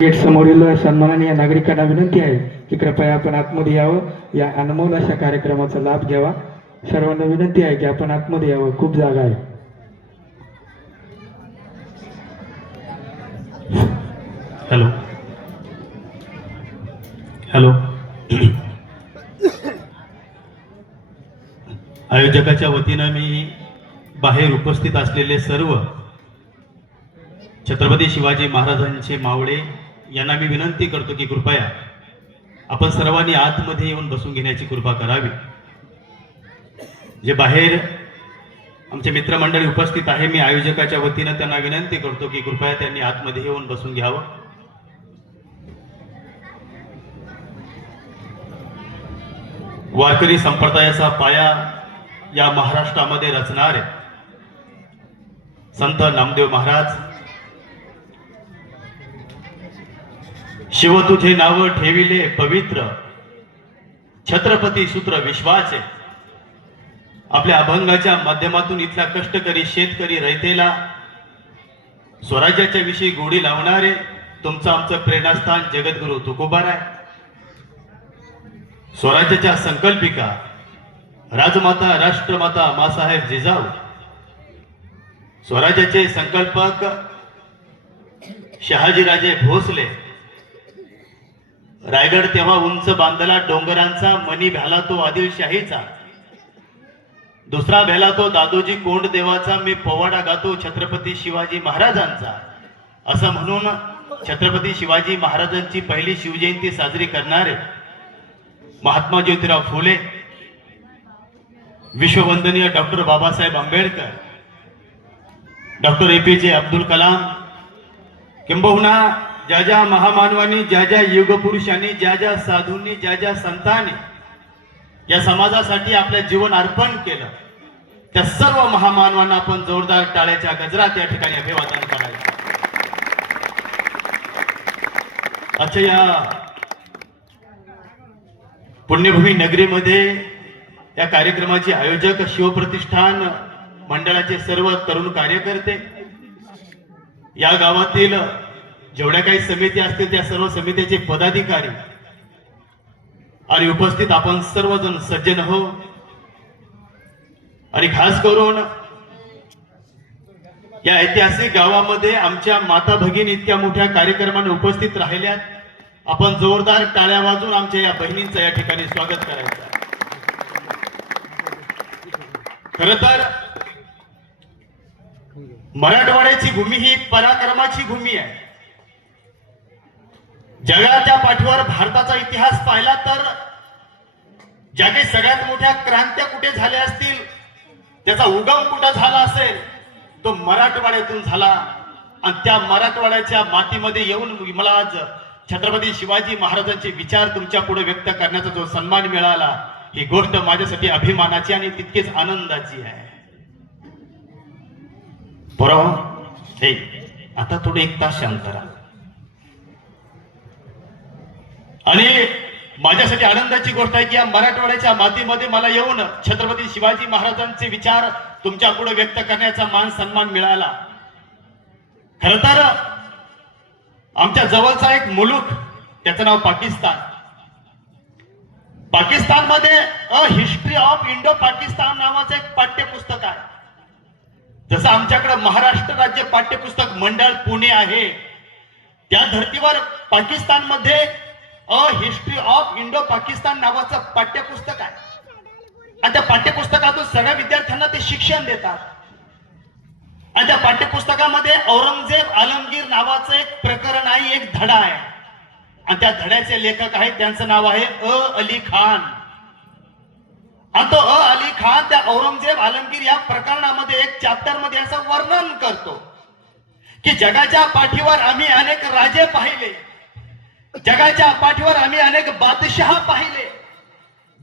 Gate समोरील सन्माननीय नागरिकांना विनंती आहे की कृपया आपण आतमध्ये यावं, या अनमोल अशा कार्यक्रमाचा लाभ घ्यावा. सर्वांना विनंती आहे की आपण आतमध्ये यावं, खूप जागा आहे. हॅलो हॅलो आयोजकाच्या वतीनं मी बाहेर उपस्थित असलेले सर्व छत्रपती शिवाजी महाराजांचे मावळे यांना मी विनंती करतो की कृपया आपण सर्वांनी आतमध्ये येऊन बसून घेण्याची कृपा करावी. जे बाहेर आमचे मित्रमंडळी उपस्थित आहे, मी आयोजकाच्या वतीनं त्यांना विनंती करतो की कृपया त्यांनी आतमध्ये येऊन बसून घ्यावं. वारकरी संप्रदायाचा पाया या महाराष्ट्रामध्ये रचणारे संत नामदेव महाराज, शिव तुझे नाव ठेविले पवित्र, छत्रपती सूत्र विश्वाचे, आपल्या अभंगाच्या माध्यमातून इथला कष्टकरी शेतकरी रयतेला स्वराज्याच्या विषयी गोडी लावणारे तुमचं आमचं प्रेरणास्थान जगद्गुरु तुकोबाराय, स्वराज्याच्या संकल्पिका राजमाता राष्ट्रमाता मासाहेब जिजाऊ, स्वराज्याचे संकल्पक शहाजीराजे भोसले, रायगड तेव्हा उंच बांधला डोंगरांचा, मनी भ्याला तो आदिलशाहीचा, दुसरा भ्याला तो दादोजी कोंडदेवाचा, मी पोवाडा गातो छत्रपती शिवाजी महाराजांचा. असं म्हणून छत्रपती शिवाजी महाराजांची पहिली शिवजयंती साजरी करणारे महात्मा ज्योतिराव फुले, विश्ववंदनीय doctor Babasaheb Ambedkar, doctor APJ Abdul Kalam, किंबहुना ज्या ज्या महामानवांनी, ज्या ज्या युगपुरुषांनी, ज्या ज्या साधूंनी, ज्या ज्या संतांनी या समाजासाठी आपले जीवन अर्पण केलं, त्या सर्व महामानवांना आपण जोरदार टाळ्याच्या गजरात या ठिकाणी अभिवादन करायचं. आजच्या या पुण्यभूमी नगरीमध्ये या कार्यक्रमाचे आयोजक शिवप्रतिष्ठान मंडळाचे सर्व तरुण कार्यकर्ते, या गावातील जेवढ्या काही समिती असतील त्या सर्व समितीचे पदाधिकारी आणि उपस्थित आपण सर्वजण सज्जन हो. आणि खास करून या ऐतिहासिक गावामध्ये आमच्या माता भगिनी इतक्या मोठ्या कार्यक्रमाने उपस्थित राहिल्यात, आपण जोरदार टाळ्या वाजून आमच्या या बहिणींचं या ठिकाणी स्वागत करायचं. खर तर मराठवाड्याची भूमी ही पराक्रमाची भूमी आहे. जगाच्या पाठीवर भारताचा इतिहास पाहिला तर ज्या काही सगळ्यात मोठ्या क्रांत्या कुठे झाल्या असतील, त्याचा उगम कुठं झाला असेल तो मराठवाड्यातून झाला. आणि त्या मराठवाड्याच्या मातीमध्ये येऊन मला आज छत्रपती शिवाजी महाराजांचे विचार तुमच्या पुढे व्यक्त करण्याचा जो सन्मान मिळाला, ही गोष्ट माझ्यासाठी अभिमानाची आणि तितकीच आनंदाची आहे. बरोबर, आता थोडं 1 तास शांत राहा. आणि माझ्यासाठी आनंदाची गोष्ट आहे की या मराठवाड्याच्या मातीमध्ये मला येऊन छत्रपती शिवाजी महाराजांचे विचार तुमच्या पुढे व्यक्त करण्याचा मान सन्मान मिळाला. खर तर आमच्या जवळचा एक मुलूक, त्याचं नाव पाकिस्तान. पाकिस्तानमध्ये a history of Indo Pakistan नावाचं एक पाठ्यपुस्तक आहे. जसं आमच्याकडे महाराष्ट्र राज्य पाठ्यपुस्तक मंडळ पुणे आहे, त्या धर्तीवर पाकिस्तानमध्ये a history of Indo Pakistan नावाचं पाठ्यपुस्तक आहे. आणि त्या पाठ्यपुस्तकातून सगळ्या विद्यार्थ्यांना ते शिक्षण देतात. आणि त्या पाठ्यपुस्तकामध्ये औरंगजेब आलमगीर नावाचं एक प्रकरण आहे, एक धडा आहे. आणि त्या धड्याचे लेखक आहेत, त्यांचं नाव आहे अली खान. आणि तो अली खान त्या औरंगजेब आलमगीर या प्रकरणामध्ये एक चॅप्टर मध्ये असं वर्णन करतो की जगाच्या पाठीवर आम्ही अनेक राजे पाहिले, जगाच्या पाठीवर आम्ही अनेक बादशाह पाहिले,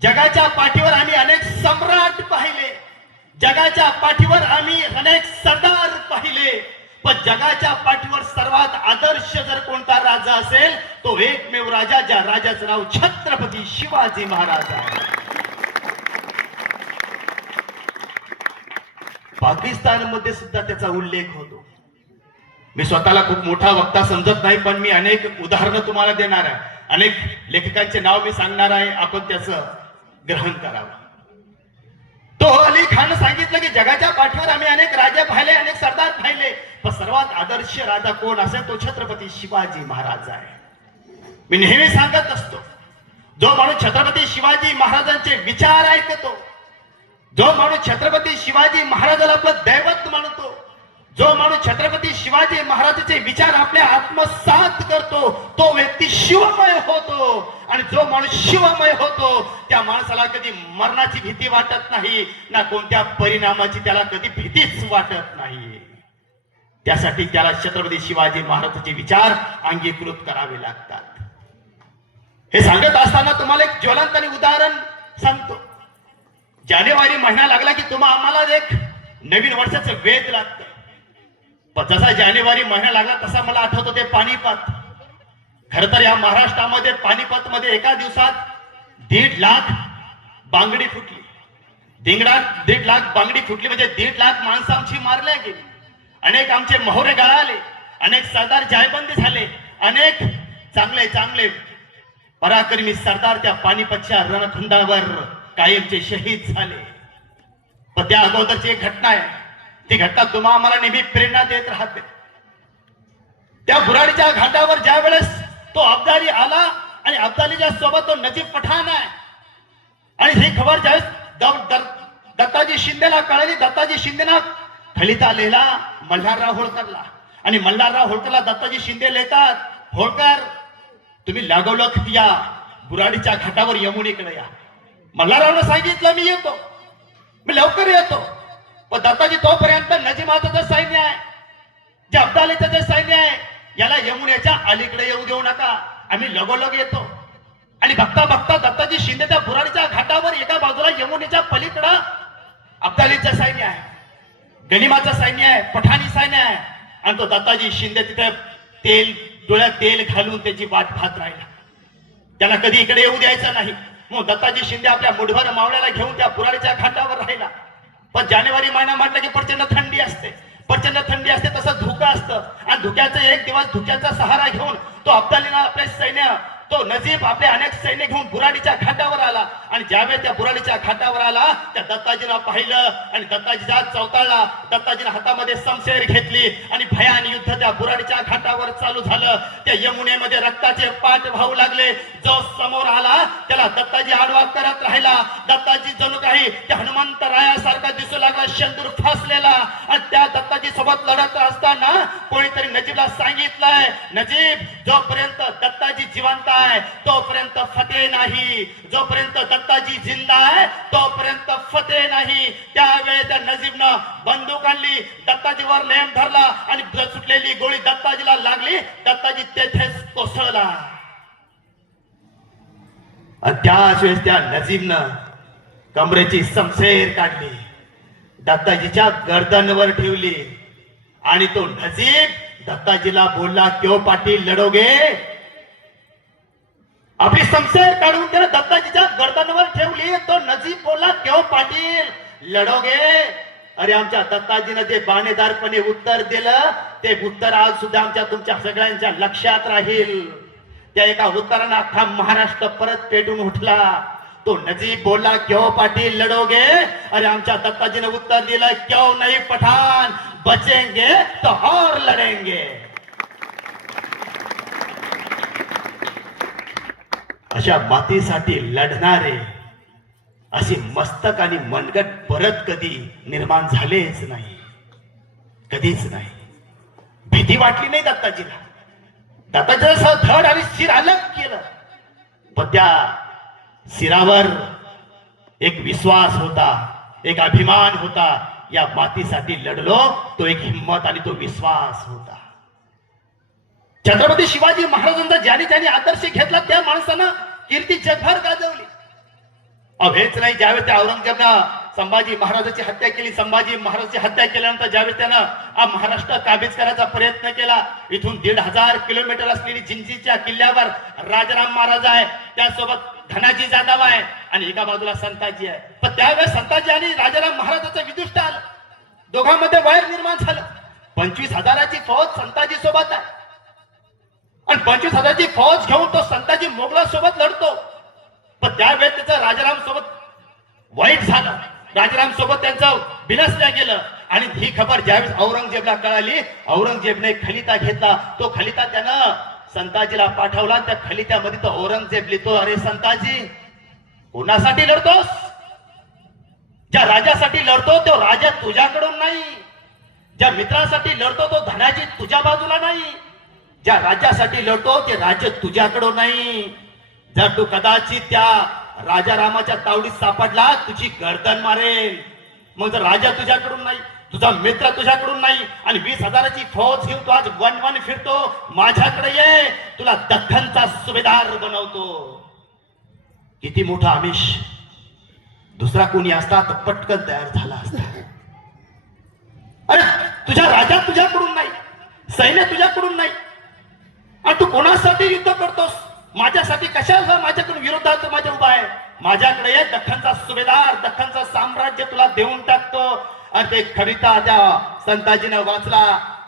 जगाच्या पाठीवर आम्ही अनेक सम्राट पाहिले, जगाच्या पाठीवर आम्ही अनेक सरदार पाहिले, पण जगाच्या पाठीवर सर्वात आदर्श जर कोणता राजा असेल तो एकमेव राजा, ज्या राजाचं नाव छत्रपती शिवाजी महाराज आहे. पाकिस्तानमध्ये सुद्धा त्याचा उल्लेख होतो. मी स्वतःला खूप मोठा वक्ता समजत नाही, पण मी अनेक उदाहरणं तुम्हाला देणार आहे, अनेक लेखकांचे नाव मी सांगणार आहे, आपण त्याचं ग्रहण करावं. तो अली खान सांगितलं की जगाच्या पाठीवर आम्ही अनेक राजे पाहिले, अनेक सरदार पाहिले, पण सर्वात आदर्श राजा कोण असेल तो छत्रपती शिवाजी महाराज आहे. मी नेहमी सांगत असतो, जो माणूस छत्रपती शिवाजी महाराजांचे विचार ऐकतो, जो माणूस छत्रपती शिवाजी महाराजाला आपलं दैवत मानतो, जो माणूस छत्रपती शिवाजी महाराजांचे विचार आपल्या आत्मसात करतो, तो व्यक्ती शिवमय होतो. आणि जो माणूस शिवमय होतो त्या माणसाला कधी मरणाची भीती वाटत नाही, ना कोणत्या परिणामाची त्याला कधी भीतीच वाटत नाही. त्यासाठी त्याला छत्रपती शिवाजी महाराजांचे विचार अंगीकृत करावे लागतात. हे सांगत असताना तुम्हाला एक ज्वलंत आणि उदाहरण सांगतो. जानेवारी महिना लागला की तुम्हा आम्हाला एक नवीन वर्षाचं वेध लागतं. जसा जानेवारी महिना लागला तसा मला आठवतं ते पानिपत. खर तर या महाराष्ट्रामध्ये पानिपत मध्ये एका दिवसात 1.5 लाख बांगडी फुटली. 1.5 लाख बांगडी फुटली म्हणजे 1.5 लाख माणसं आमची मारल्या गेली. अनेक आमचे मोहरे गळाले, अनेक सरदार जायबंदी झाले, अनेक चांगले चांगले पराक्रमी सरदार त्या पानिपतच्या रणखंडावर कायमचे शहीद झाले. पण त्या अगोदरची एक घटना आहे, ती घटना तुम्हा आम्हाला नेहमी प्रेरणा देत राहते. त्या बुराडीच्या घाटावर ज्या वेळेस तो अब्दाली आला आणि अब्दालीच्या सोबत तो नजीब पठाण आहे, आणि ही खबर ज्यावेळेस दत्ताजी शिंदेला कळली, दत्ताजी शिंदेना खलिता लिहिला मल्हारराव होळकरला, आणि मल्हारराव होळकरला दत्ताजी शिंदे लिहितात, होळकर तुम्ही लागवलं या बुराडीच्या घाटावर यमुनेकडे या. मल्हाररावनं सांगितलं मी येतो, मी लवकर येतो. पण दत्ताजी तोपर्यंत नजीमाचं जे सैन्य आहे, जे अब्दालीचं जे सैन्य आहे, याला यमुनेच्या अलीकडे येऊ देऊ नका, आम्ही लगोलग येतो. आणि बघता बघता दत्ताजी शिंदे त्या बुराडीच्या घाटावर एका बाजूला यमुनेच्या पलीकडं अब्दालीचं सैन्य आहे, गनिमाचं सैन्य आहे, पठाणी सैन्य आहे, आणि तो दत्ताजी शिंदे तिथे डोळ्यात तेल घालून त्याची वाट पाहत राहिला. त्याला कधी इकडे येऊ द्यायचं नाही. मग दत्ताजी शिंदे आपल्या मुठभर मावळ्याला घेऊन त्या बुराडीच्या घाटावर राहिला. पण जानेवारी महिना म्हटलं की प्रचंड थंडी असते, प्रचंड थंडी असते, तसं धुकं असतं. आणि धुक्याचा एक दिवस धुक्याचा सहारा घेऊन तो अब्दालीला आपले सैन्य, तो नजीब आपले अनेक सैन्य घेऊन बुराडीच्या घाटावर आला. आणि ज्यावेळेस त्या बुराडीच्या घाटावर आला त्या दत्ताजीला पाहिलं आणि दत्ताजीचा चौताळला. दत्ताजीने हातामध्ये समशेर घेतली आणि भयान युद्ध त्या बुराडीच्या घाटावर चालू झालं. त्या यमुनेमध्ये रक्ताचे पाठ वाहू लागले. जो समोर आला त्याला दत्ताजी आडवा करत राहिला. दत्ताजी जणू काही त्या हनुमंतरायासारखा दिसू लागला, शेंदूर फासलेला. आणि त्या दत्ताजी सोबत लढत असताना कोणीतरी नजीबला सांगितलंय, नजीब जोपर्यंत दत्ताजी जिवंत आहे तोपर्यंत फतेह नाही, जोपर्यंत दत्ताजी जिंदा आहे तोपर्यंत फतेह नाही. त्यावेळेस त्या नजीबनं बंदूक आणली, दत्ताजीवर नेम धरला आणि सुटलेली गोळी दत्ताजीला लागली. दत्ताजी तेथेच कोसळला. त्याच वेळेस त्या नजीबनं कमरेची समशेर काढली, दत्ताजीच्या गर्दनवर ठेवली आणि तो नजीब दत्ताजीला बोलला, क्यों पाटील लढोगे. आपली समशेर काढून त्याने दत्ताजीच्या गर्दनवर ठेवली. तो नजीब बोलला, क्यों पाटील लढोगे. अरे आमच्या दत्ताजीनं जे बाणेदारपणे उत्तर दिलं ते उत्तर आज सुद्धा आमच्या तुमच्या सगळ्यांच्या लक्षात राहील. त्या एका उत्तरानं अख्खा महाराष्ट्र परत पेटून उठला. तो नजीब बोलला, क्यों पाटील लढोगे. अरे आमच्या दत्ताजीने उत्तर दिलं, क्यों नहीं पठान, बचेंगे तो और लढेंगे. अशा मातीसाठी लढणारे अशी मस्तक आणि मनगट परत कधी निर्माण झालेच नाही, कधीच नाही. भीती वाटली नाही दत्ताजीला. दत्ताजीला धड आणि शिर अलग केलं, पण त्या शिरावर एक विश्वास होता, एक अभिमान होता. या मातीसाठी लढलो, तो एक हिम्मत आणि तो विश्वास होता. छत्रपती शिवाजी महाराजांचा ज्याने ज्याने आदर्श घेतला त्या माणसानं कीर्ती जगभर गाजवली. हेच नाही, ज्यावेळेस त्या औरंगजेबनं संभाजी महाराजांची हत्या केली, संभाजी महाराजांची हत्या केल्यानंतर ज्यावेळेस त्यानं महाराष्ट्र काबीज करायचा प्रयत्न केला, इथून 1,500 किलोमीटर असलेली जिंजीच्या किल्ल्यावर राजाराम महाराज आहे, त्यासोबत धनाजी जाधव आहे आणि एका बाजूला संताजी आहे. पण त्यावेळेस संताजी आणि राजाराम महाराजांचं विदुष्ट आलं, दोघांमध्ये वैर निर्माण झालं. 25,000ची फौज संताजी सोबत आहे आणि 25,000ची फौज घेऊन तो संताजी मोगलासोबत लढतो. पण त्यावेळेस त्याचं राजाराम सोबत वाईट झालं. राजाराम सोबत त्यांचं बिनसल्या गेलं आणि ही खबर ज्यावेळेस औरंगजेबला कळाली, औरंगजेबने खलिता घेतला. तो खलिता त्यानं संताजीला पाठवला. त्या खलित्यामध्ये तो औरंगजेब लिहितो, अरे संताजी, कोणासाठी लढतोस? ज्या राजासाठी लढतो तो राजा तुझ्याकडून नाही. ज्या मित्रासाठी लढतो तो धनाजी तुझ्या बाजूला नाही. ज्या राज्यासाठी लढतो ते राज्य तुझ्याकडून नाही. जर तू कदाचित त्या राजारामाच्या तावडीत सापडला, तुझी गर्दन मारेल. मग जर राजा तुझ्याकडून नाही, तुझा मित्र तुझ्याकडून नाही आणि 20,000ची फौज घेऊन तू आज वन फिरतो, माझ्याकडे ये, तुला दख्खनचा सुभेदार बनवतो. किती मोठा आमिष दुसरा कोणी असता तर पटकन तयार झाला असता. अरे तुझा राजा तुझ्याकडून नाही, सैन्य तुझ्याकडून नाही आणि तू कोणासाठी युद्ध करतोस? माझ्यासाठी कशाला? माझ्याकडून विरोधात माझ्या उभा आहे. माझ्याकडे ये, दख्खनचा सुभेदार, दख्खनचं साम्राज्य तुला देऊन टाकतो. आणि ते खलिता त्या संताजीनं वाचला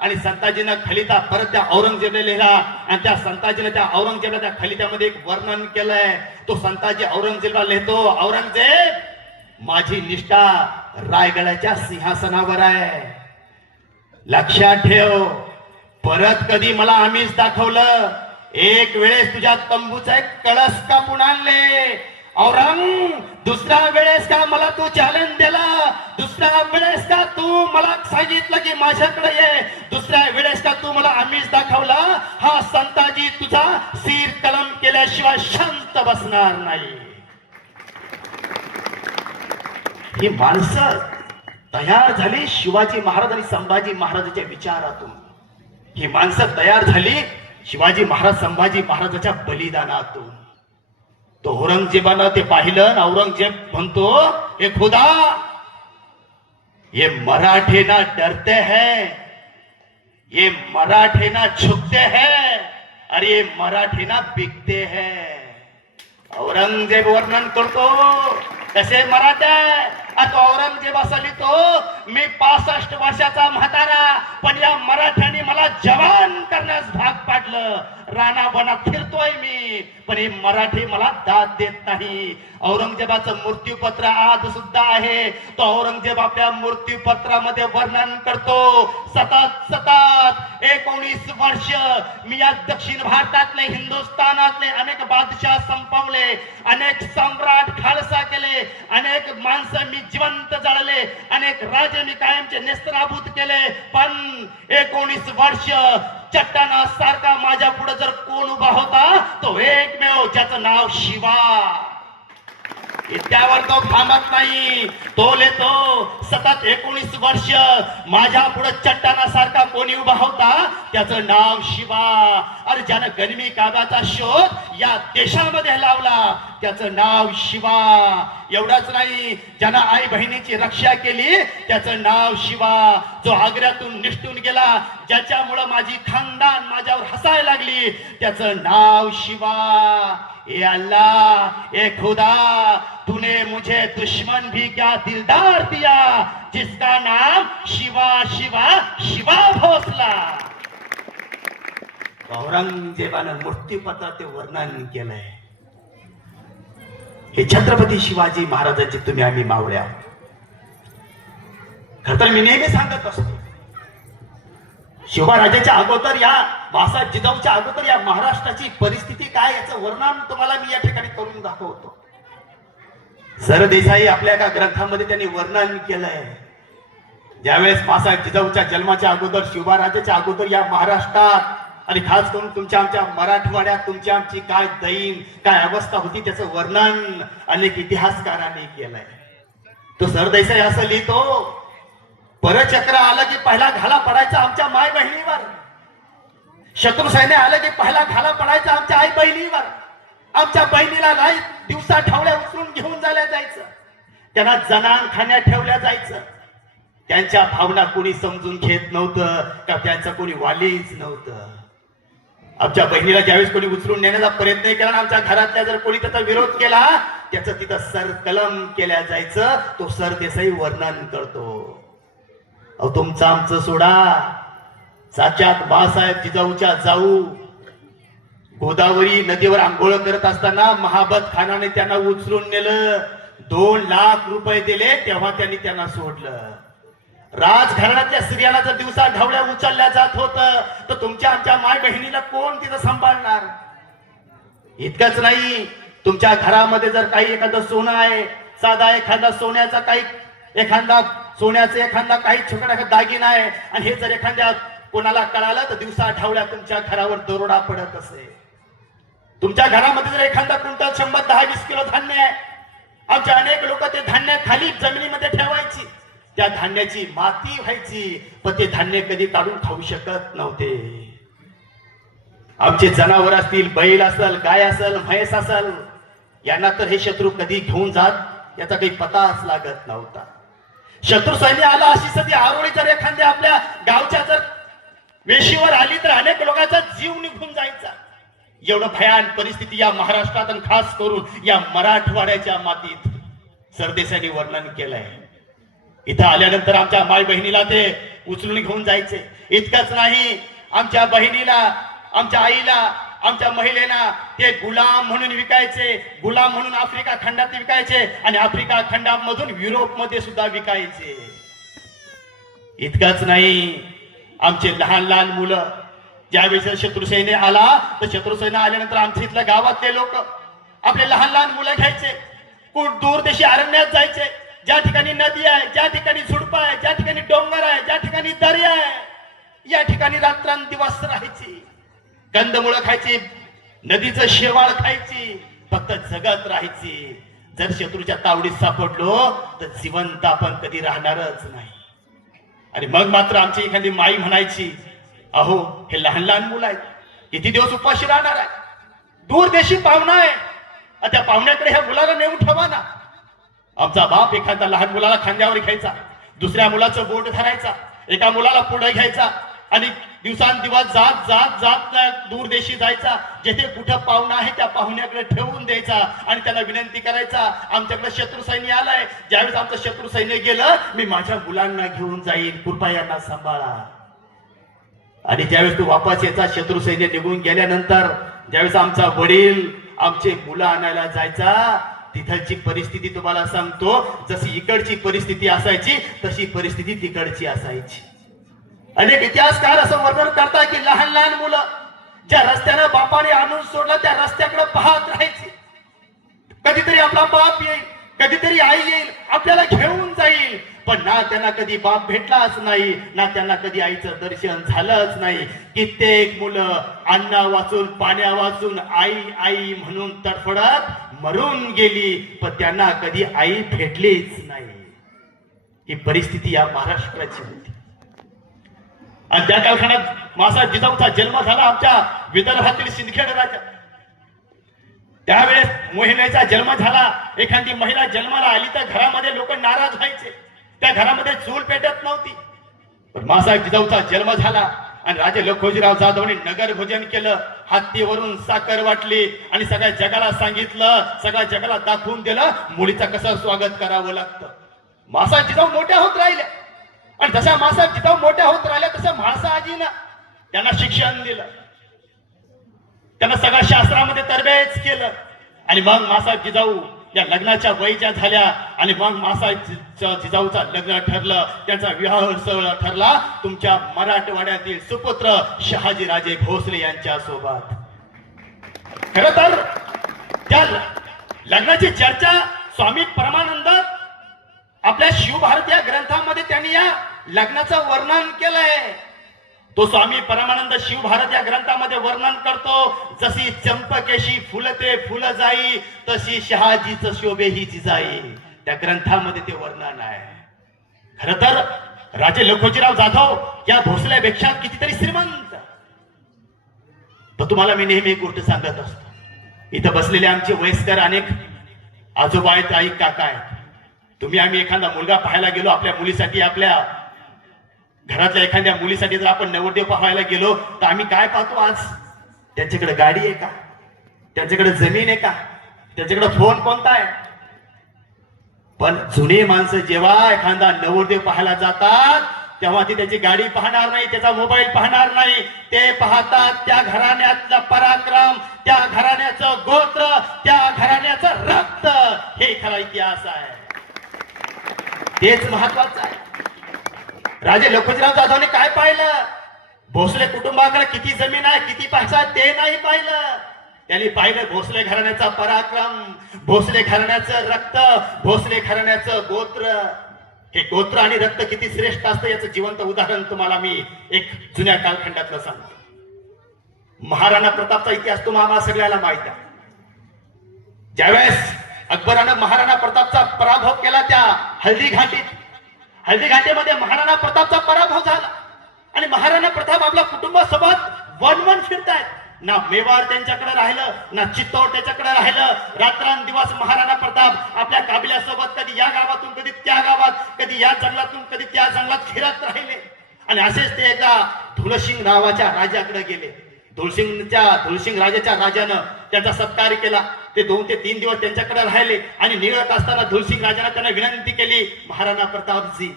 आणि संताजीनं खलिता परत त्या औरंगजेबला लिहिला आणि त्या संताजीनं त्या औरंगजेबला त्या खलित्यामध्ये एक वर्णन केलंय. तो संताजी औरंगजेबला लिहितो, औरंगजेब, माझी निष्ठा रायगडाच्या सिंहासनावर आहे. लक्षात ठेव, परत कधी मला आमिष दाखवलं, एक वेळेस तुझ्या तंबूचा एक कळस कापून आणले. औरंग, दुसऱ्या वेळेस का मला तू चॅलेंज दिला? दुसऱ्या वेळेस का तू मला सांगितलं की माझ्याकडे ये? दुसऱ्या वेळेस का तू मला आमिष दाखवला? हा संताजी तुझा सीर कलम केल्याशिवाय शांत बसणार नाही. ही माणसं तयार झाली शिवाजी महाराज आणि संभाजी महाराजांच्या विचारातून. ही माणसं तयार झाली शिवाजी महाराज संभाजी महाराजांच्या बलिदानातून. तो औरंगजेबानं ते पाहिलं. औरंगजेब म्हणतो, हे खुदा, ये मराठे ना डरते हैं, ये मराठे ना झुकते हैं, अरे ये मराठे ना बिकते हैं. औरंगजेब वर्णन करतो कसे मराठे. आता औरंगजेब असं लिहितो, मी 65 वर्षाचा म्हातारा, पण या मराठ्यांनी मला जवान करण्यास भाग पाडलं. रानावनात फिरतोय मी, पण हे मराठी मला दाद देत नाही. औरंगजेबाचं मृत्यूपत्र आज सुद्धा आहे. तो औरंगजेब आपल्या मृत्यूपत्रामध्ये वर्णन करतो, सतत 19 वर्ष मी या दक्षिण भारतातले, हिंदुस्थानातले अनेक बादशाह संपवले, अनेक सम्राट खालसा केले, अनेक माणसं मी जिवंत जाळले, अनेक राजे मी कायमचे नेस्तनाबूत केले. पण 19 वर्ष चट्टानासारखा माझ्या पुढे जर कोण उभा होता, तो एकमेव, ज्याचं नाव शिवा. त्यावर तो थांबत नाही. तो लेतो सतत 19 वर्ष माझ्या पुढे चट्टानासारखा कोणी उभा होता, त्याचं नाव शिवा. अरे ज्यानं गनिमी काव्याचा शोध या देशामध्ये लावला, त्याचं नाव शिवा. एवढंच नाही, ज्यानं आई बहिणीची रक्षा केली, त्याचं नाव शिवा. जो आग्र्यातून निष्ठून गेला, ज्याच्यामुळे माझी खानदान माझ्यावर हसायला लागली, त्याचं नाव शिवा. ए अल्लाह, ए खुदा, तूने मुझे दुश्मन भी क्या दिलदार दिया, जिसका नाम शिवा शिवा शिवा भोसला. औरंगजेबानं मृत्यूपत्रात ते वर्णन केलंय. हे छत्रपती शिवाजी महाराजांचे तुम्ही आम्ही मावळ्या. खर तर मी नेहमी सांगत असतो, शिवराजाच्या अगोदर, या बाळासाहेब जिजाऊच्या अगोदर या महाराष्ट्राची परिस्थिती काय, याचं वर्णन तुम्हाला मी या ठिकाणी करून दाखवतो. सरदेसाई आपल्या एका ग्रंथामध्ये त्यांनी वर्णन केलंय, ज्यावेळेस बाळासाहेब जिजाऊच्या जन्माच्या अगोदर, शिवराजाच्या अगोदर या महाराष्ट्रात आणि खास करून तुमच्या आमच्या मराठवाड्यात तुमची आमची काय दैन, काय अवस्था होती, त्याचं वर्णन अनेक इतिहासकारांनी केलंय. तो सरदेसाई असं लिहितो, परचक्र आलं की पहिला घाला पडायचा आमच्या माय बहिणीवर. शत्रू सैन्य आलं की पहिला घाला पडायचा आमच्या आई बहिणीवर. आमच्या बहिणीला राई दिवसा ठेवल्या उचलून घेऊन जायचं, त्यांना जनान खाण्यात ठेवल्या जायचं. त्यांच्या भावना कोणी समजून घेत नव्हतं का, त्यांचं कोणी वालीच नव्हतं. आमच्या बहिणीला ज्यावेळेस कोणी उचलून नेण्याचा प्रयत्न केला, आमच्या घरातल्या जर कोणी त्याचा विरोध केला, त्याचं तिथं सरकलम केल्या जायचं. तो सरदेसाई वर्णन करतो. तुमचं आमचं सोडा, साक्षात बाळासाहेब जिजाऊच्या जाऊ गोदावरी नदीवर आंघोळ करत असताना महाबत खानाने त्यांना उचलून नेलं. 2 लाख रुपये दिले तेव्हा त्यांनी त्यांना सोडलं. राजघराण्यातल्या स्त्रियांना जर दिवसा ढवळ्या उचलल्या जात होत तर तुमच्या आमच्या माय बहिणीला कोण तिथं सांभाळणार? इतकंच नाही, तुमच्या घरामध्ये जर काही एखादं सोनं आहे, साधा एखादा सोन्याचा काही एखादा काही छोटा दागिना आहे आणि हे जर एखाद्या कोणाला कळालं तर दिवसा ढवळ्या तुमच्या घरावर दरोडा पडत असे. तुमच्या घरामध्ये जर एखादा क्विंटल 100-10-20 किलो धान्य आहे, आमचे अनेक लोक ते धान्य खाली जमिनीमध्ये ठेवायची, त्या धान्याची माती व्हायची, पण ते धान्य कधी काढून खाऊ शकत नव्हते. आमचे जनावर असतील, बैल असेल, गाय असेल, म्हैस असेल, यांना तर हे शत्रू कधी घेऊन जात याचा काही पताच लागत नव्हता. शत्रू सैन्य आला अशी सध्या आरोळी जर एखाद्या आपल्या गावच्या जर वेशीवर आली तर अनेक लोकांचा जीव निघून जायचा. एवढं भयान परिस्थिती या महाराष्ट्रात आणि खास करून या मराठवाड्याच्या मातीत सरदेसाईंनी वर्णन केलंय. इथं आल्यानंतर आमच्या माय बहिणीला ते उचलून घेऊन जायचे. इतकंच नाही, आमच्या बहिणीला, आमच्या आईला, आमच्या महिलेला ते गुलाम म्हणून विकायचे, गुलाम म्हणून आफ्रिका खंडात विकायचे आणि आफ्रिका खंडामधून युरोपमध्ये सुद्धा विकायचे. इतकंच नाही, आमचे लहान लहान मुलं ज्यावेळेस शत्रू सैन्य आला तर शत्रू सैन्य आल्यानंतर आमच्या इथल्या गावातले लोक आपले लहान लहान मुलं घ्यायचे, कुठ दूर देशी अरण्यात जायचे, ज्या ठिकाणी नदी आहे, ज्या ठिकाणी झुडपं आहे, ज्या ठिकाणी डोंगर आहे, ज्या ठिकाणी दर्या आहे, या ठिकाणी रात्रंदिवस राहायची, कंदमुळं खायची, नदीचं शेवाळ खायची, फक्त जगत राहायची. जर शत्रूच्या तावडीत सापडलो तर जिवंत आपण कधी राहणारच नाही. आणि मग मात्र आमची एखादी माई म्हणायची, अहो हे लहान लहान मुलं आहेत, किती दिवस उपाशी राहणार आहे, दूर देशी पाहुणा आहे, त्या पाहुण्याकडे ह्या मुलाला नेऊन ठेवा ना. आमचा बाप एखाद्या लहान मुलाला खांद्यावर घ्यायचा, दुसऱ्या मुलाचं बोट धरायचा, एका मुलाला पुढे घ्यायचा आणि दिवसांदिवस जात जात जात दूर देशी जायचा. जेथे कुठं पाहुणा आहे त्या पाहुण्याकडे ठेवून द्यायचा आणि त्याला विनंती करायचा, आमच्याकडे शत्रू सैन्य आलाय, ज्यावेळेस आमचं शत्रू सैन्य गेलं मी माझ्या मुलांना घेऊन जाईन, कृपया यांना सांभाळा. आणि ज्यावेळेस तू वापस यायचा, शत्रू सैन्य निघून गेल्यानंतर ज्यावेळेस आमचा वडील आमचे मुलं आणायला जायचा, तिथलची परिस्थिती तुम्हाला सांगतो, जशी इकडची परिस्थिती असायची तशी परिस्थिती तिकडची असायची. अनेक इतिहासकार असं वर्णन करतात की लहान लहान मुलं ज्या रस्त्यानं बापाने आणून सोडलं त्या रस्त्याकडे पाहत राहायची. कधीतरी आपला बाप येईल, कधीतरी आई येईल, आपल्याला घेऊन जाईल, पण ना त्यांना कधी बाप भेटलाच नाही, ना त्यांना कधी आईचं दर्शन झालंच नाही. कित्येक मुलं अन्ना वाचून पाण्या वाचून आई आई म्हणून तडफडत मरून गेली, पण त्यांना कधी आई भेटलीच नाही. ही परिस्थिती या महाराष्ट्राची होती. आणि त्या कालखंडात मासा जिजाऊचा जन्म झाला आमच्या विदर्भातील सिंदखेड राज्यात. त्यावेळेस महिलेचा जन्म झाला, एखादी महिला जन्माला आली तर घरामध्ये लोक नाराज व्हायचे, त्या घरामध्ये चूल पेटत नव्हती. पण मासा जिजाऊचा जन्म झाला आणि राजे लखोजीराव जाधवने नगर भोजन केलं, हत्तीवरून साखर वाटली आणि सगळ्या जगाला सांगितलं, सगळ्या जगाला दाखवून दिलं मुलीचं कसं स्वागत करावं लागतं. मासा जिजाऊ मोठ्या होत राहिल्या आणि जशा मासा जिजाऊ मोठ्या होत राहिल्या तसं म्हाळसा आजीनं त्यांना शिक्षण दिलं, त्यांना सगळ्या शास्त्रामध्ये तरबेज केलं. आणि मग मासा जिजाऊ या लग्नाच्या वयीच्या झाल्या आणि मग मासा जिजाऊचा लग्न ठरलं, त्यांचा विवाह स्थळ ठरला तुमच्या मराठवाड्यातील सुपुत्र शहाजीराजे भोसले यांच्या सोबत. खर तर त्या लग्नाची चर्चा स्वामी परमानंद आपल्या शिवभारत या ग्रंथामध्ये त्यांनी या लग्नाचं वर्णन केलंय. तो स्वामी परमानंद शिवभारत या ग्रंथामध्ये वर्णन करतो, जशी चंपकेशी फुलते फुल जाई तशी शहाजीच शोभे ही जिजाई. त्या ग्रंथामध्ये ते वर्णन आहे. खर तर राजे लखोजीराव जाधव या भोसल्यापेक्षा कितीतरी श्रीमंत. तर तुम्हाला मी नेहमी एक गोष्ट सांगत असतो, इथं बसलेले आमचे वयस्कर अनेक आजोबा आहेत, आई काका आहेत. तुम्ही आम्ही एखादा मुलगा पाहायला गेलो आपल्या मुलीसाठी, आपल्या घरातल्या एखाद्या मुलीसाठी जर आपण नवरदेव पाहायला गेलो तर आम्ही काय पाहतो? आज त्यांच्याकडे गाडी आहे का, त्यांच्याकडे जमीन आहे का, त्यांच्याकडे फोन कोणता आहे? पण जुने माणसं जेव्हा एखादा नवरदेव पाहायला जातात तेव्हा ती त्याची गाडी पाहणार नाही, त्याचा मोबाईल पाहणार नाही. ते पाहतात त्या घराण्यातला पराक्रम, त्या घराण्याचं गोत्र, त्या घराण्याचं रक्त. हे खरा इतिहास आहे. तेच महत्वाचं आहे. राजे लखुजीराव जाधवने काय पाहिलं? भोसले कुटुंबाकडे किती जमीन आहे, किती पैसा आहे ते नाही पाहिलं. त्यांनी पाहिलं भोसले घराण्याचा पराक्रम, भोसले घराण्याचं रक्त, भोसले घराण्याचं गोत्र. हे गोत्र आणि रक्त किती श्रेष्ठ असतं याचं जिवंत उदाहरण तुम्हाला मी एक जुन्या कालखंडातलं सांगतो. महाराणा प्रतापचा इतिहास तुम्हाला सगळ्याला माहित आहे. ज्यावेळेस अकबरानं महाराणा प्रतापचा पराभव केला त्या हल्दी घाटीमध्ये महाराणा प्रतापचा पराभव झाला आणि महाराणा प्रताप आपल्या कुटुंबासोबत वन फिरतायत. ना मेवाड त्यांच्याकडे राहिलं, ना चित्तौड त्याच्याकडे राहिलं. रात्रंदिवस महाराणा प्रताप आपल्या काबिल्यासोबत कधी या गावातून कधी त्या गावात, कधी या जंगलातून कधी त्या जंगलात फिरत राहिले. आणि असेच ते एका धुलसिंग नावाच्या राजाकडे गेले. धुलसिंग राजाच्या राजानं त्यांचा सत्कार केला. ते 2 ते 3 दिवस त्यांच्याकडे राहिले आणि निघत असताना धुलसिंग राजाने त्यांना विनंती केली, महाराणा प्रतापजी,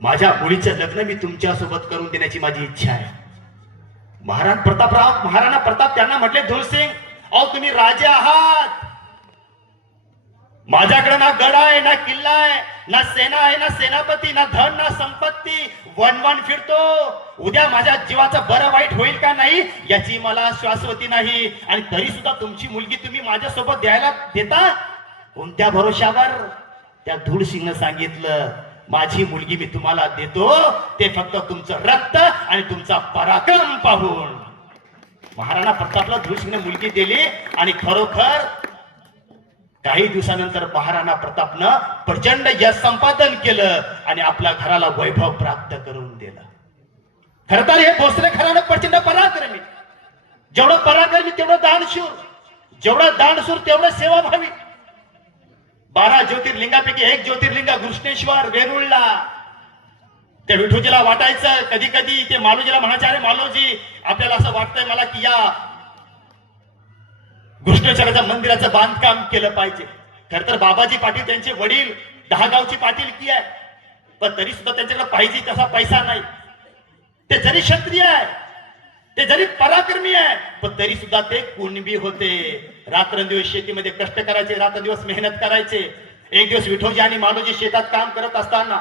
माझ्या मुलीचं लग्न मी तुमच्या सोबत करून देण्याची माझी इच्छा आहे. महाराणा प्रताप त्यांना म्हटले, धुलसिंग, अहो तुम्ही राजे आहात, माझ्याकडे ना गड आहे, ना किल्ला आहे, ना सेना आहे, ना सेनापती, ना धन, ना संपत्ती. वन फिरतो. उद्या माझ्या जीवाचं बरं वाईट होईल का नाही याची मला शाश्वती नाही. आणि तरी सुद्धा तुमची मुलगी तुम्ही माझ्यासोबत द्यायला देता? कोणत्या भरोशावर? त्या धुलसिंगनं सांगितलं, माझी मुलगी मी तुम्हाला देतो, ते फक्त तुमचं रक्त आणि तुमचा पराक्रम पाहून. महाराणा प्रतापला धुलसिंगने मुलगी दिली आणि खरोखर काही दिवसानंतर महाराणा प्रतापनं प्रचंड यश संपादन केलं आणि आपल्या घराला वैभव प्राप्त करून दिलं. खरं तर हे भोसले घराणं प्रचंड पराक्रमी. जेवढं पराक्रमी तेवढं दानशूर, जेवढं दानशूर तेवढं सेवाभावी. 12 ज्योतिर्लिंगापैकी एक ज्योतिर्लिंग घृष्णेश्वर वेरूळला त्या विठोजीला वाटायचं. कधी कधी ते मालोजीला म्हणायचे, अरे मालोजी, आपल्याला असं वाटतंय मला की या घृष्णेश्वराच्या मंदिराचं बांधकाम केलं पाहिजे. खर तर बाबाजी पाटील त्यांचे वडील 10 गावची पाटीलकी आहे, पण तरी सुद्धा त्यांच्याकडे पाहिजे तसा पैसा नाही. ते जरी क्षत्रिय आहे, ते जरी पराक्रमी आहे, पण तरी सुद्धा ते कुणबी होते. रात्रंदिवस शेतीमध्ये कष्ट करायचे, रात्रंदिवस मेहनत करायचे. एक दिवस विठोजी आणि मालोजी शेतात काम करत असताना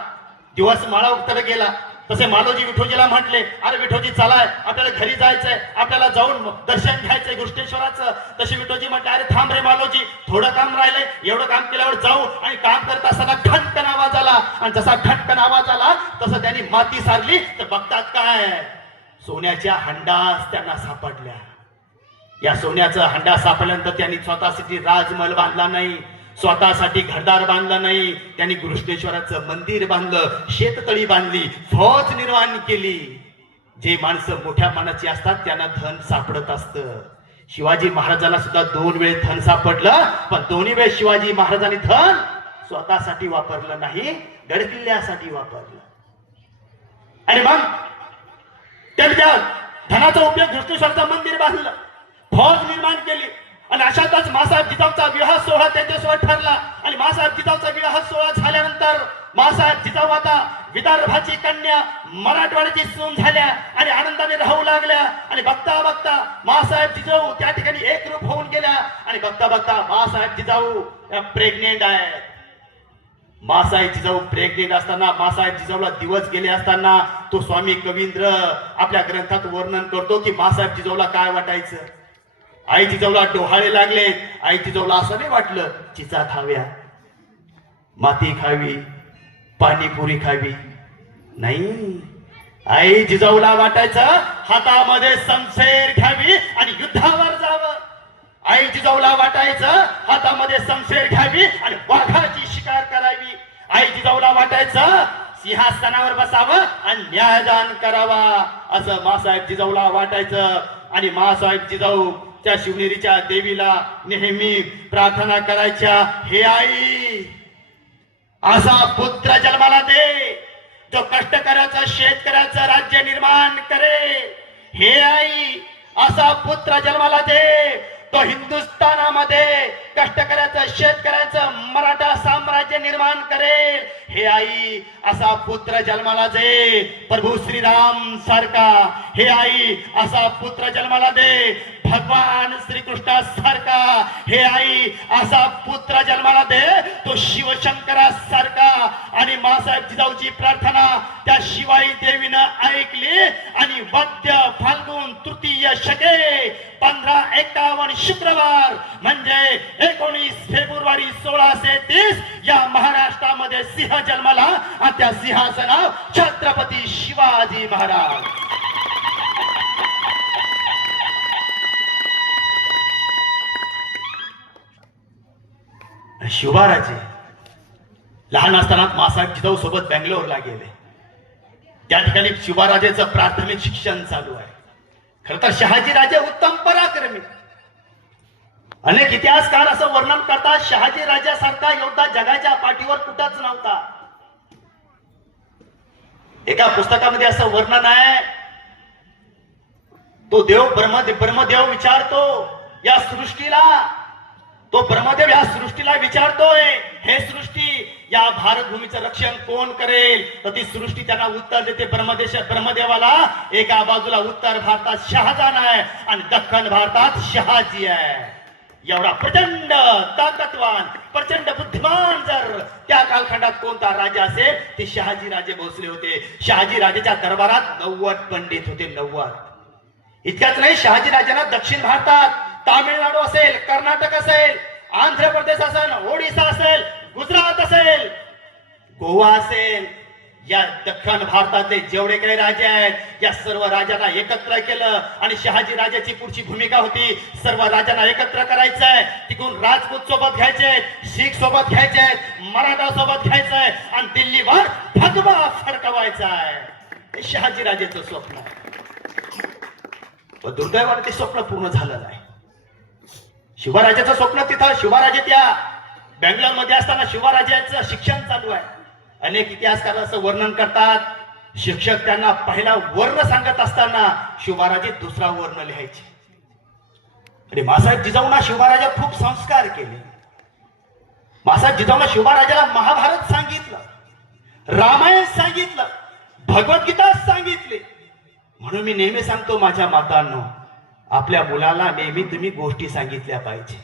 दिवस माळा उतरत गेला. तसे मालोजी विठोजीला म्हटले, अरे विठोजी चलाय, आपल्याला घरी जायचंय, आपल्याला जाऊन दर्शन घ्यायचंय घृष्णेश्वराचं. तसे विठोजी म्हटले, अरे थांब रे मालोजी, थोडं काम राहिलंय, एवढं काम केल्यावर जाऊ. आणि काम करत असताना खटकन आवाज आला आणि जसा खटकन आवाज आला तसं त्यांनी माती सारली तर बघतात काय, सोन्याच्या हंडास त्यांना सापडल्या. या सोन्याचा हंडा सापडल्यानंतर त्यांनी स्वतःसाठी राजमहल बांधला नाही, स्वतःसाठी घरदार बांधलं नाही, त्यांनी घृष्णेश्वराचं मंदिर बांधलं, शेततळी बांधली, फौज निर्माण केली. जे माणसं मोठ्या मनाची असतात त्यांना धन सापडत असतं. शिवाजी महाराजांना सुद्धा 2 वेळ धन सापडलं, पण दोन्ही वेळ शिवाजी महाराजांनी धन स्वतःसाठी वापरलं नाही, गडकिल्ल्यासाठी वापरलं. आणि मग त्यांच्या धनाचा उपयोग घृष्णेश्वराचं मंदिर बांधलं, फौज निर्माण केली. आणि अशातच मासाहेब जिजाऊचा विवाह सोहळा त्यांच्यासोबत ठरला. आणि मासाहेब जिजाऊचा विवाह सोहळा झाल्यानंतर मासाहेब जिजाऊ आता विदर्भाची कन्या, मराठवाड्याची सून झाल्या आणि आनंदाने राहू लागल्या. आणि बघता बघता मासाहेब जिजाऊ त्या ठिकाणी एकरूप होऊन गेल्या. आणि बघता बघता मासाहेब जिजाऊ प्रेग्नेंट आहेत. मासाहेब जिजाऊ प्रेग्नेंट असताना, मासाहेब जिजाऊला दिवस गेले असताना तो स्वामी कवींद्र आपल्या ग्रंथात वर्णन करतो की मासाहेब जिजाऊला काय वाटायचं. आई जिजाऊला डोहाळे लागले. आई जिजाऊला असं नाही वाटलं चिचा खाव्या, माती खावी, पाणीपुरी खावी, नाही. आई जिजाऊला वाटायचं हातामध्ये शमशेर घ्यावी आणि युद्धावर जावं. आई जिजाऊला वाटायचं हातामध्ये शमशेर घ्यावी आणि वाघाची शिकार करावी. आई जिजाऊला वाटायचं सिंहासनावर बसावं आणि न्यायदान करावा, असं मासाहेब जिजाऊला वाटायचं. आणि मासाहेब जिजाऊ त्या शिवनेरीच्या देवीला नेहमी प्रार्थना करायच्या, हे आई, असा पुत्र जन्माला दे जो कष्टकऱ्याचं शेतकऱ्याचं राज्य निर्माण करे. हे आई, असा पुत्र जन्माला दे तो हिंदुस्थानामध्ये कष्टकऱ्याचं शेतकऱ्याचं मराठा साम्राज्य निर्माण करेल. हे आई असा पुत्र जन्माला दे प्रभू श्रीराम सारखा. हे आई असा पुत्र जन्माला दे भगवान श्रीकृष्णा सारखा. हे आई असा पुत्र जन्माला दे तो शिवशंकरा सारखा. आणि मासाहेब जिजाऊची प्रार्थना त्या शिवाई देवीनं ऐकली आणि वद्य फाल्गुन तृतीय शके 1551 शुक्रवार म्हणजे 19 फेब्रुवारी 1630 या महाराष्ट्रामध्ये सिंह जन्माला आणि त्या सिंहाचं नाव छत्रपती शिवाजी महाराज. शिवराजे लहान असताना मासाहेब जिजाऊ सोबत बेंगलोरला गेले. त्या ठिकाणी शिवराजेचं प्राथमिक शिक्षण चालू आहे. खर तर शहाजी राजे उत्तम पराक्रमी. अनेक इतिहासकार असं वर्णन करतात शहाजी राजासारखा योद्धा जगाच्या पाठीवर कुठंच नव्हता. एका पुस्तकामध्ये असं वर्णन आहे, तो देव ब्रह्मदेव विचारतो या सृष्टीला, तो ब्रह्मदेव या सृष्टीला विचारतोय, हे सृष्टी या भारतभूमीचं रक्षण कोण करेल. तर ती सृष्टी त्यांना उत्तर देते ब्रह्मदेवाला. एका बाजूला उत्तर भारतात शहाजहान आहे आणि दख्खन भारतात शहाजी आहे. एवढा प्रचंड ताकदवान प्रचंड बुद्धिमान जर त्या कालखंडात कोणता राजा असेल ते शहाजी राजे भोसले होते. शहाजी राजेच्या दरबारात 90 पंडित होते. 90. इतक्याच नाही, शहाजी राजांना दक्षिण भारतात तामिळनाडू असेल, कर्नाटक असेल, आंध्र प्रदेश असेल, ओडिसा असेल, गुजरात असेल, गोवा असेल, या दख्खन भारतातले जेवढे काही राजे आहेत या सर्व राजांना एकत्र केलं. आणि शहाजी राजाची पुढची भूमिका होती सर्व राजांना एकत्र करायचंय. तिकडून राजपूत सोबत घ्यायचे, शीख सोबत घ्यायचे, मराठा सोबत घ्यायचंय आणि दिल्लीवर भगवा फडकवायचा आहे. हे शहाजी राजेचं स्वप्न आहे. पण दुर्दैवाने ते स्वप्न पूर्ण झालं नाही. शिवराजाचं स्वप्न तिथं, शिवराजे त्या बेंगलोर मध्ये असताना शिवराजाचं शिक्षण चालू आहे. अनेक इतिहासकार असं वर्णन करतात, शिक्षक त्यांना पहिला वर्ण सांगत असताना शिवराजे दुसरा वर्ण लिहायचे. आणि मासाहेब जिजाऊंना शिवराजा खूप संस्कार केले. मासाहेब जिजाऊंना शिवराजाला महाभारत सांगितलं, रामायण सांगितलं, भगवद्गीता सांगितली. म्हणून मी नेहमी सांगतो माझ्या मातांनो, आपल्या मुलाला नेहमी तुम्ही गोष्टी सांगितल्या पाहिजे.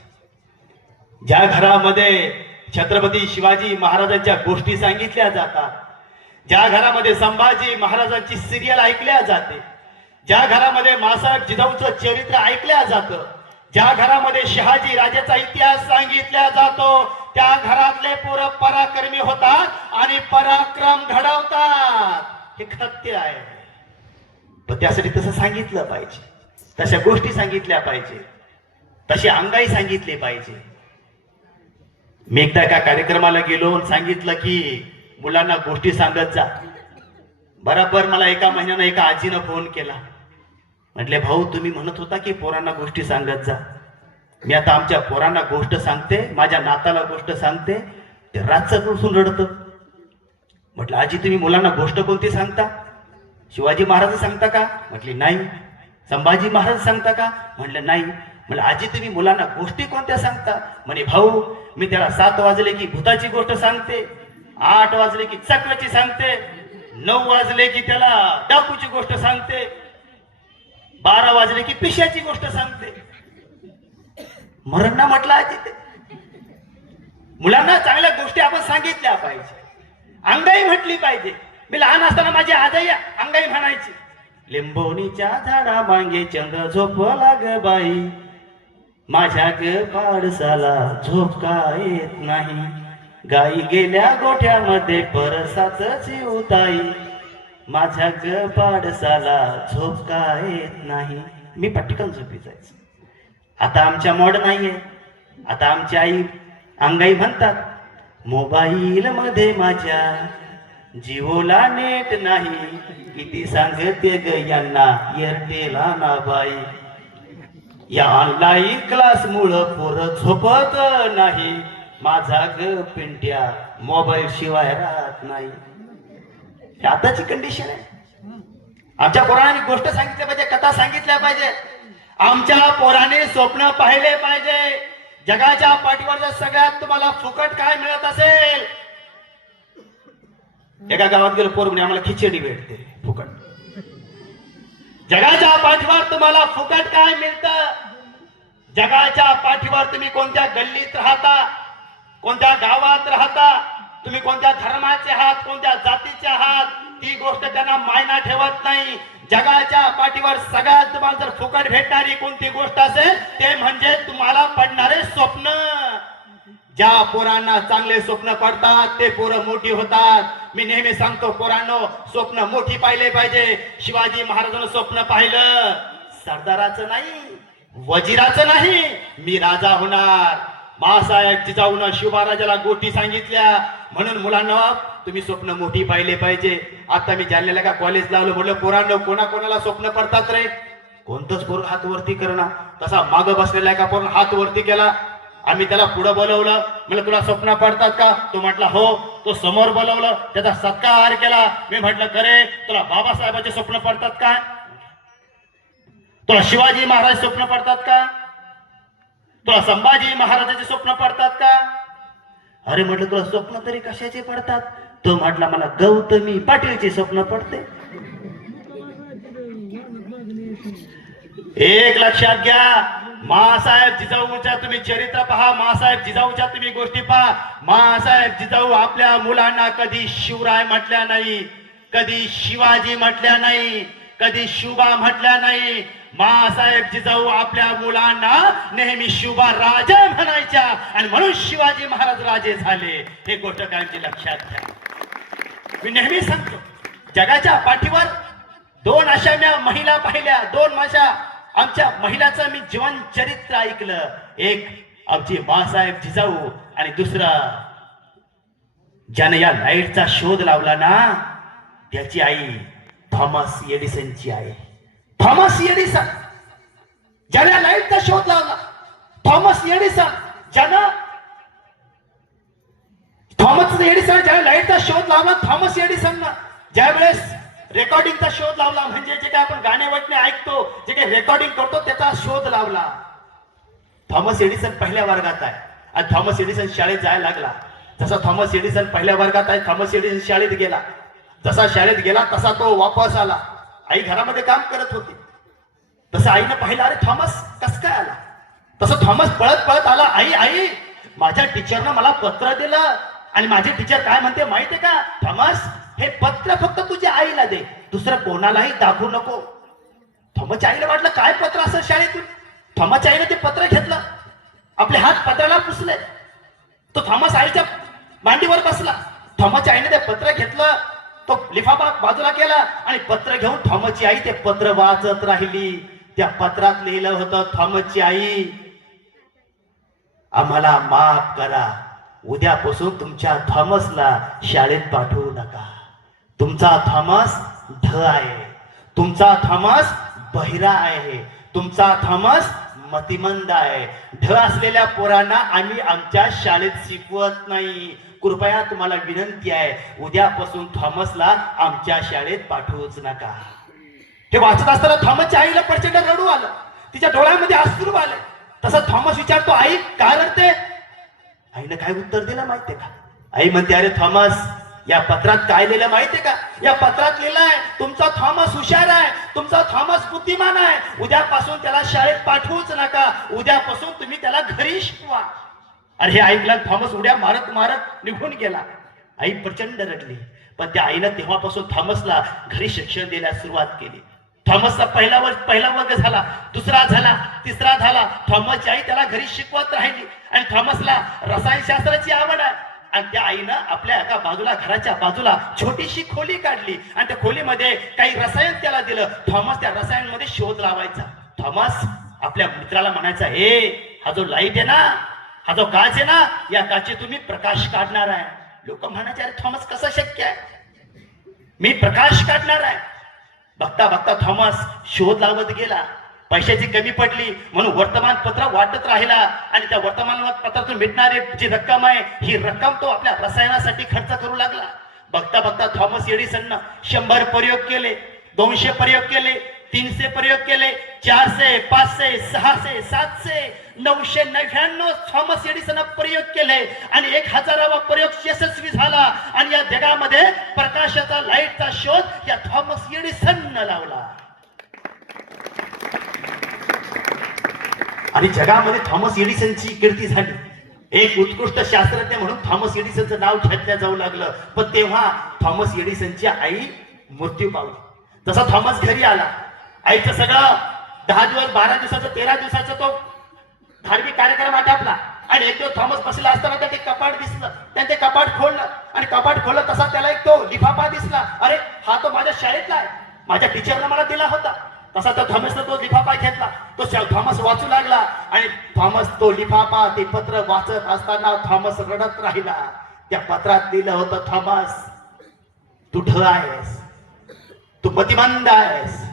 ज्या घरामध्ये छत्रपती शिवाजी महाराजांच्या गोष्टी सांगितल्या जातात, ज्या घरामध्ये संभाजी महाराजांची सिरियल ऐकल्या जाते, ज्या घरामध्ये मासाहेब जिजाऊचं चरित्र ऐकल्या जातं, ज्या घरामध्ये शहाजी राजाचा इतिहास सांगितला जातो, त्या घरातले पोरं पराक्रमी होतात आणि पराक्रम घडवतात. हे सत्य आहे. पण त्यासाठी तसं सांगितलं पाहिजे, तशा गोष्टी सांगितल्या पाहिजे, तशी अंगाई सांगितली पाहिजे. मी एकदा एका कार्यक्रमाला गेलो आणि सांगितलं की मुलांना गोष्टी सांगत जा. बरोबर मला एका महिन्यानं एका आजीनं फोन केला. म्हटले भाऊ तुम्ही म्हणत होता की पोरांना गोष्टी सांगत जा. मी आता आमच्या पोरांना गोष्ट सांगते, माझ्या नाताला गोष्ट सांगते, ते रातचं उठून रडतं. म्हटलं आजी तुम्ही मुलांना गोष्ट कोणती सांगता? शिवाजी महाराज सांगता का? म्हटली नाही. संभाजी महाराज सांगता का? म्हटलं नाही. म्हटलं आजी तुम्ही मुलांना गोष्टी कोणत्या सांगता? म्हणे भाऊ मी त्याला 7 वाजले की भूताची गोष्ट सांगते, 8 वाजले की चक्राची सांगते, 9 वाजले की त्याला डाकूची गोष्ट सांगते, 12 वाजले की पिशाची गोष्ट सांगते. मरणा म्हटलं आजी ते मुलांना चांगल्या गोष्टी आपण सांगितल्या पाहिजे, अंगाई म्हटली पाहिजे. मी लहान असताना माझी आजही अंगाई म्हणायची, लिंबोणीच्या झाडा मागे चंद्र झोपला ग बाई, माझ्या ग पाडसाला झोप का येत नाही, गाई गेल्या गोठ्यामध्ये परसाच चिवताई, माझ्या ग पाडसाला झोप का येत नाही. मी पटकन झोपी जायचं. आता आमच्या मॉड नाहीये. आता आमची आई अंगाई म्हणतात, मोबाईल मध्ये माझ्या जिओला नेट नाही, किती सांगते ग यांना एअरटेल ना बाई, या ऑनलाईन क्लास मुळे पोरं झोपत नाही, माझा ग पिंट्या मोबाईल शिवाय राहत नाही. आताची कंडिशन आहे. आमच्या पोरांनी गोष्ट सांगितल्या पाहिजे, कथा सांगितल्या पाहिजे, आमच्या पोराने स्वप्न पाहिले पाहिजे. जगाच्या पाठीवर सगळ्यात तुम्हाला फुकट काय मिळत असेल? एका गावात गेलो पोर म्हणे आम्हाला खिचडी भेटते फुकट. जगाच्या पाठीवर तुम्हाला फुकट काय मिळतं? जगाच्या पाठीवर तुम्ही कोणत्या गल्लीत राहता, कोणत्या गावात राहता, तुम्ही कोणत्या धर्माचे आहात, कोणत्या जातीचे आहात, ती गोष्ट त्यांना मायना ठेवत नाही. जगाच्या पाठीवर सगळ्यात तुम्हाला जर फुकट भेटणारी कोणती गोष्ट असेल ते म्हणजे तुम्हाला पडणारे स्वप्न. ज्या पोरांना चांगले स्वप्न पडतात ते पोरं मोठी होतात. मी नेहमी सांगतो पोरांनो, स्वप्न मोठी पाहिले पाहिजे. शिवाजी महाराजांनी स्वप्न पाहिलं सरदाराचं नाही, वजिराचं नाही, मी राजा होणार. मासाहेब जिजाऊनं शिवराजाला गोष्टी सांगितल्या. म्हणून मुलांना तुम्ही स्वप्न मोठी पाहिले पाहिजे. आता मी जालन्याला का कॉलेज लावलं, म्हटलं पोरांनो कोणाकोणाला स्वप्न पडतात रे? कोणतंच पोर हात वरती करणं. तसा माग बसलेला एका पोरानं हात वरती केला. आम्ही त्याला पुढे बोलवलं, म्हटलं तुला स्वप्न पडतात का? तो म्हटला हो. तो समोर बोलवलं, त्याचा सत्कार केला. मी म्हटलं करे तुला बाबासाहेबांचे स्वप्न पडतात का? तुला शिवाजी महाराज स्वप्न पडतात का? तुला संभाजी महाराजांचे स्वप्न पडतात का? अरे म्हटलं तुला स्वप्न तरी कशाचे पडतात? तो म्हटला मला गौतमी पाटीलचे स्वप्न पडते. एक लक्षात घ्या, मासाहेब जिजाऊच्या तुम्ही चरित्र पहा, मासाहेब जिजाऊच्या तुम्ही गोष्टी पहा. मासाहेब जिजाऊ आपल्या मुलांना कधी शिवराय म्हटल्या नाही, कधी शिवाजी म्हटल्या नाही, कधी शिवबा म्हटल्या नाही. मासाहेब जिजाऊ आपल्या मुलांना नेहमी शिवबा राजा म्हणायच्या आणि म्हणून शिवाजी महाराज राजे झाले. हे गोष्ट कायमची लक्षात घ्या. मी नेहमी सांगतो जगाच्या पाठीवर दोन अशा म्या महिला पाहिल्या, दोन अशा आमच्या महिलाचं मी जीवन चरित्र ऐकलं. एक आमची मासाहेब जिजाऊ आणि दुसरा ज्याने या लाईटचा शोध लावला ना त्याची आई थॉमस एडिसनची आई. थॉमस एडिसन ज्याने लाईटचा शोध लावला, थॉमस एडिसन ज्यानं ज्याने लाईटचा शोध लावला, थॉमस एडिसन ज्या वेळेस रेकॉर्डिंगचा शोध लावला, म्हणजे जे काय आपण गाणे वाटणे ऐकतो, जे काही रेकॉर्डिंग करतो त्याचा शोध लावला. थॉमस एडिसन पहिल्या वर्गात आहे आणि थॉमस एडिसन शाळेत जायला लागला. जसा थॉमस एडिसन पहिल्या वर्गात आहे, थॉमस एडिसन शाळेत गेला. जसा शाळेत गेला तसा तो वापस आला. आई घरामध्ये काम करत होती. तसं आईनं पाहिलं, अरे थॉमस कस काय आला? तसं थॉमस पळत पळत आला. आई आई माझ्या टीचरनं मला पत्र दिलं आणि माझी टीचर काय म्हणते माहितीये का? थॉमस हे पत्र फक्त तुझ्या आईला दे, दुसरं कोणालाही दाखवू नको. थॉमसच्या आईला वाटलं काय पत्र असं शाळेतून. थॉमसच्या आईने ते पत्र घेतलं, आपले हात पत्राला पुसले. तो थॉमस आईच्या मांडीवर बसला. थॉमसच्या आईने ते पत्र घेतलं, तो लिफाफा बाजूला केला आणि पत्र घेऊन थॉमसची आई ते पत्र वाचत राहिली. त्या पत्रात लिहिलं होतं, थॉमसची आई आम्हाला माफ करा, उद्यापासून तुमच्या थॉमसला शाळेत पाठवू नका. तुमचा थॉमस ढ आहे, तुमचा थॉमस बहिरा आहे, तुमचा थॉमस मतिमंद आहे. ढ असलेल्या पोरांना आम्ही आमच्या शाळेत शिकवत नाही. कृपया तुम्हाला विनंती आहे, उद्यापासून थॉमसला आमच्या शाळेत पाठवूच नका. हे वाचत असताना थॉमसच्या आईला प्रचंड रडू आलं, तिच्या डोळ्यामध्ये अश्रू आले. तसं थॉमस विचारतो, आई का रडते? आईनं काय उत्तर दिलं माहितीये का? आई म्हणते, अरे थॉमस या पत्रात काय लिहिलं माहितीये का? या पत्रात लिहिलंय तुमचा थॉमस हुशार आहे, तुमचा थॉमस बुद्धिमान आहे, उद्यापासून त्याला शाळेत पाठवूच नका, उद्यापासून तुम्ही त्याला घरी शिकवा. अरे हे ऐकलं, थॉमस उड्या मारत मारत निघून गेला. आई प्रचंड रडली. पण त्या आईनं तेव्हापासून थॉमसला घरी शिक्षण द्यायला सुरुवात केली. थॉमसचा पहिला वर्ग झाला, दुसरा झाला, तिसरा झाला. थॉमसची आई त्याला घरी शिकवत राहिली आणि थॉमसला रसायनशास्त्राची आवड आहे. आणि त्या आईनं आपल्या एका बाजूला, घराच्या बाजूला छोटीशी खोली काढली आणि त्या खोलीमध्ये काही रसायन त्याला दिलं. थॉमस त्या रसायनमध्ये शोध लावायचा. थॉमस आपल्या मित्राला म्हणायचा, हे हा जो लाईट आहे ना, हा जो काच आहे ना, या काची तुम्ही प्रकाश काढणार आहे. लोक म्हणायचे, अरे थॉमस कसं शक्य आहे? मी प्रकाश काढणार आहे. बघता बघता थॉमस शोध लावत गेला. पैशाची कमी पडली म्हणून वर्तमानपत्र वाटत राहिला आणि त्या वर्तमानपत्रातून मिळणारी जी रक्कम आहे, ही रक्कम तो आपल्या रसायनासाठी खर्च करू लागला. बघता बघता थॉमस एडिसननं 100 प्रयोग केले, 200 प्रयोग केले, 300 प्रयोग केले, 400, 500, 600, 700, 999 थॉमस एडिसन प्रयोग केले आणि 1000वा प्रयोग यशस्वी झाला. आणि या जगामध्ये प्रकाशाचा, लाईटचा शोध या थॉमस एडिसननं लावला. आणि जगामध्ये थॉमस एडिसनची कीर्ती झाली. एक उत्कृष्ट शास्त्रज्ञ म्हणून थॉमस एडिसनचं नाव घेतलं जाऊ लागलं. पण तेव्हा थॉमस एडिसनची आई मृत्यू पावली. जसा थॉमस घरी आला, आईचं सगळं 10 दिवस, 12 दिवसाचं, 13 दिवसाचा तो धार्मिक कार्यक्रम आटापला. आणि एक दिवस थॉमस बसला असताना त्याने कपाट दिसलं. त्याने ते कपाट खोललं आणि कपाट खोललं तसा त्याला एक तो लिफाफा दिसला. अरे हा तो माझ्या शाळेतला आहे, माझ्या टीचरनं मला दिला होता. तसा तो थॉमसनं तो लिफाफा घेतला. तो थॉमस वाचू लागला आणि थॉमस तो लिफाफा, ते पत्र वाचत असताना थॉमस रडत राहिला. त्या पत्रात लिहिलं होतं, थॉमस तू ढ आहेस, तू मतिमंद आहेस.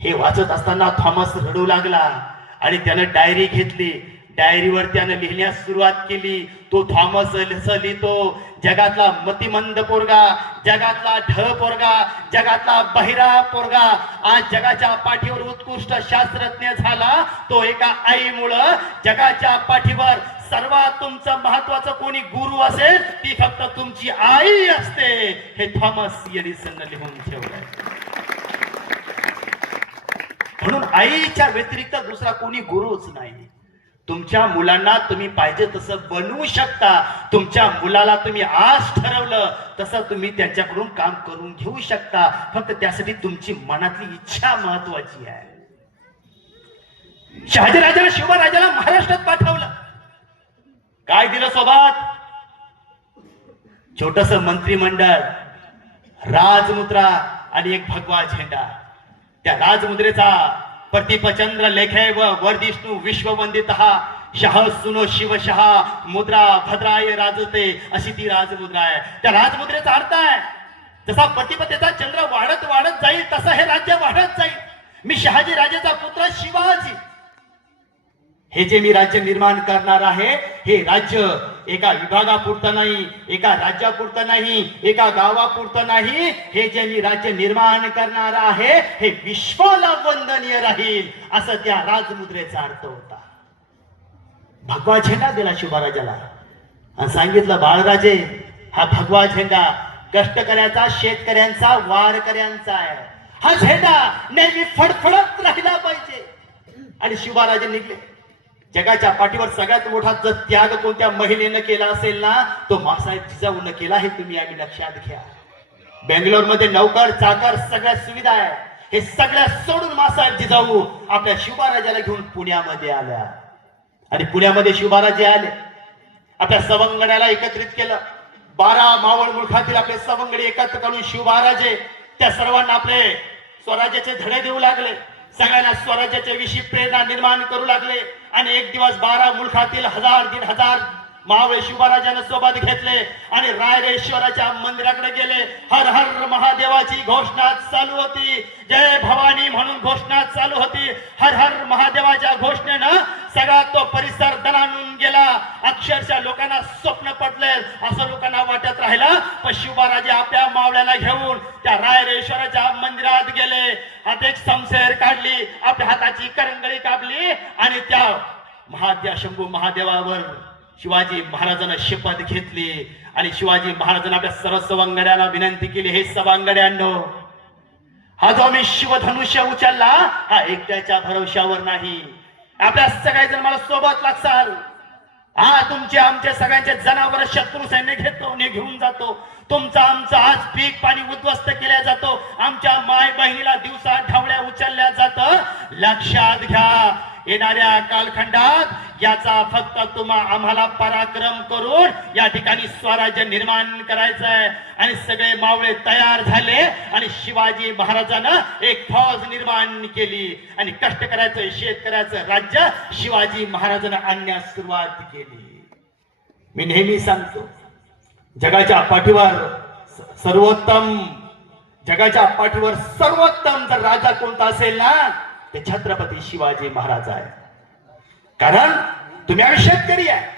हे वाचत असताना थॉमस रडू लागला आणि त्यानं डायरी घेतली. डायरीवर त्यानं लिहिण्यास सुरुवात केली. तो थॉमस लिहितो, जगातला मतिमंद पोरगा, जगातला ढ पोरगा, जगातला बहिरा पोरगा आज जगाच्या पाठीवर उत्कृष्ट शास्त्रज्ञ झाला. तो एका आईमुळं जगाच्या पाठीवर सर्वात तुमचं महत्वाचं कोणी गुरु असेल ती फक्त तुमची आई असते. हे थॉमस एडिसननं लिहून ठेवलंय. म्हणून आईच्या व्यतिरिक्त दुसरा कोणी गुरुच नाही. तुमच्या मुलांना तुम्ही पाहिजे तसं बनवू शकता. तुमच्या मुलाला तुम्ही आज ठरवलं तसं तुम्ही त्यांच्याकडून काम करून घेऊ शकता. फक्त त्यासाठी तुमची मनातली इच्छा महत्वाची आहे. शहाजीराजाला, शिवराजाला महाराष्ट्रात पाठवलं. काय दिलं सोबत? छोटस मंत्रिमंडळ, राजमुद्रा आणि एक भगवा झेंडा. त्या राजमुद्रेचा प्रतिपचंद्र लेखे व वर्धिष्णू विश्ववंदित शह सुनो शिवशहा मुद्रा भद्राय राजते, अशी ती राजमुद्रा आहे. त्या राजमुद्रेचा अर्थ आहे, जसा प्रतिपतेचा चंद्र वाढत वाढत जाईल तसं हे राज्य वाढत जाईल. मी शहाजी राजाचा पुत्र शिवाजी, हे जे मी राज्य निर्माण करणार आहे, हे राज्य एका विभागापुरतं नाही, एका राज्यापुरतं नाही, एका गावापुरतं नाही. हे जे मी राज्य निर्माण करणार आहे हे विश्वाला वंदनीय राहील, असं त्या राजमुद्रेचा अर्थ होता. भगवा झेंडा दिला शिवराजाला आणि सांगितलं, बाळराजे हा भगवा झेंडा कष्टकऱ्याचा, शेतकऱ्यांचा, वारकऱ्यांचा आहे. हा झेंडा नेहमी फडफडत राहिला पाहिजे. आणि शिवराजे निघले. जगाच्या पाठीवर सगळ्यात मोठा जर त्याग कोणत्या महिलेनं केला असेल ना, तो मासाहेब जिजाऊनं केला. हे तुम्ही आम्ही लक्षात घ्या. बेंगलोर मध्ये नौकर, चाकर सगळ्या सुविधा आहे. हे सगळ्या सोडून मासाहेब जिजाऊ आपल्या शिवराजाला घेऊन पुण्यामध्ये आल्या. आणि पुण्यामध्ये शिवराजे आले, आपल्या सवंगड्याला एकत्रित केलं. 12 मावळ मुलखातील आपले सवंगडी एकत्र करून शिवराजे त्या सर्वांना आपले स्वराज्याचे धडे देऊ लागले. सगळ्यांना स्वराज्याच्या विषयी प्रेरणा निर्माण करू लागले. आणि एक दिवस 12 मुलखातील 1000-1500 मावळे शिवराजाने सोबत घेतले आणि रायरेश्वराच्या मंदिराकडे गेले. हर हर महादेवाची घोषणा चालू होती. जय भवानी म्हणून घोषणा चालू होती. हर हर महादेवाच्या घोषणेनं सगळा तो परिसर दणाणून गेला. अक्षरशः लोकांना स्वप्न पडले असं लोकांना वाटत राहिलं. पण शिवराजे आपल्या मावळ्याला घेऊन त्या रायरेश्वराच्या मंदिरात गेले. हात एक समसेर काढली, आपल्या हाताची करंगळी कापली आणि त्या शंभू महादेवावर शिवाजी महाराजांना शपथ घेतली. आणि शिवाजी महाराजांना आपल्या सर्व सवंगड्यांना विनंती केली, हे सवंगड्यांनो, हा जो मी शिवधनुष्य उचलला हा एकट्याच्या भरोश्यावर नाही. आपल्या सगळेजण मला सोबत लागसाल. हा तुमचे आमचे सगळ्यांचे जनावर शत्रू सैन्य घेऊन जातो. तुमचा आमचा आज पीक पाणी उद्ध्वस्त केल्या जातो. आमच्या माय बहिणीला दिवसा ढावळ्या उचलल्या जातं. लक्षात घ्या, येणाऱ्या कालखंडात याचा फक्त आम्हाला पराक्रम करून या ठिकाणी स्वराज्य निर्माण करायचं आहे. आणि सगळे मावळे तयार झाले आणि शिवाजी महाराजांना एक फौज निर्माण केली आणि कष्टकऱ्याचं, शेतकऱ्याचं राज्य शिवाजी महाराजांना आणण्यास सुरुवात केली. मी नेहमी सांगतो, जगाच्या पाठीवर सर्वोत्तम जर राजा कोणता असेल ना, ते छत्रपती शिवाजी महाराज आहे. कारण तुम्ही आम्ही शेतकरी आहे.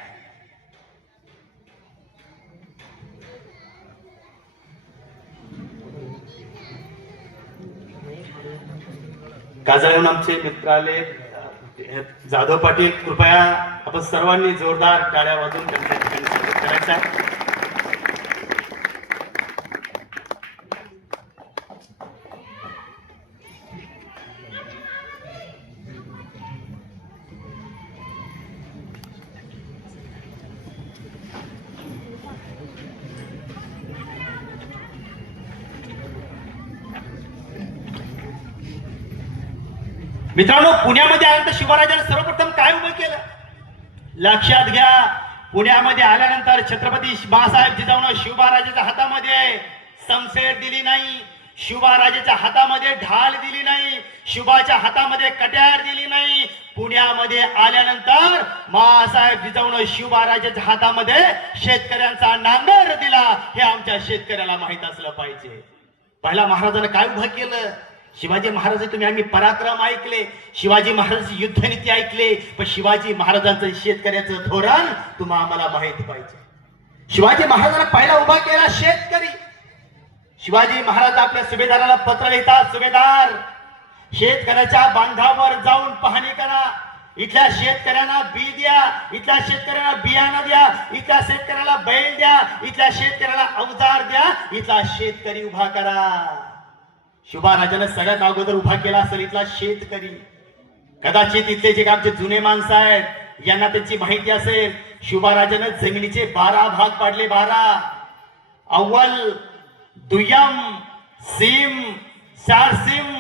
काजळहून आमचे मित्र आले जाधव पाटील, कृपया आपण सर्वांनी जोरदार टाळ्या वाजवून त्यांच्या ठिकाणी स्वागत करायचं आहे. मित्रांनो, पुण्यामध्ये आल्यानंतर शिवराजाने सर्वप्रथम काय उभं केलं लक्षात घ्या. पुण्यामध्ये आल्यानंतर छत्रपती बाळासाहेब जिजाऊने शिवबाराजाच्या हातामध्ये समशेर दिली नाही, शिवबाराजाच्या हातामध्ये ढाल दिली नाही, शिवबाच्या हातामध्ये कट्यार दिली नाही. पुण्यामध्ये आल्यानंतर बाळासाहेब जिजाऊने शिवबाराजाच्या हातामध्ये शेतकऱ्यांचा नांगर दिला. हे आमच्या शेतकऱ्याला माहित असलं पाहिजे. पहिला महाराजांना काय उभं केलं. शिवाजी महाराज तुम्ही आम्ही पराक्रम ऐकले, शिवाजी महाराजांची युद्धनीती ऐकले, पण शिवाजी महाराजांचं शेतकऱ्याचं धोरण तुम्हा आम्हाला माहित पाहिजे. शिवाजी महाराजांना पहिला उभा केला शेतकरी. शिवाजी महाराज आपल्या सुभेदाराला पत्र लिहितात, सुभेदार शेतकऱ्याच्या बांधावर जाऊन पाहणी करा, इथल्या शेतकऱ्यांना बी द्या, इथल्या शेतकऱ्यांना बियाणं द्या, इथल्या शेतकऱ्याला बैल द्या, इथल्या शेतकऱ्याला अवजार द्या, इथला शेतकरी उभा करा. शिवबाराजाने सगळ्यात अगोदर उभा केला असेल इथला शेतकरी. कदाचित इथले जे आमचे जुने माणसं आहेत यांना त्यांची माहिती असेल. शिवबाराजाने जमिनीचे 12 भाग पाडले. 12 अव्वल, दुय्यम, सीम, शारसीम,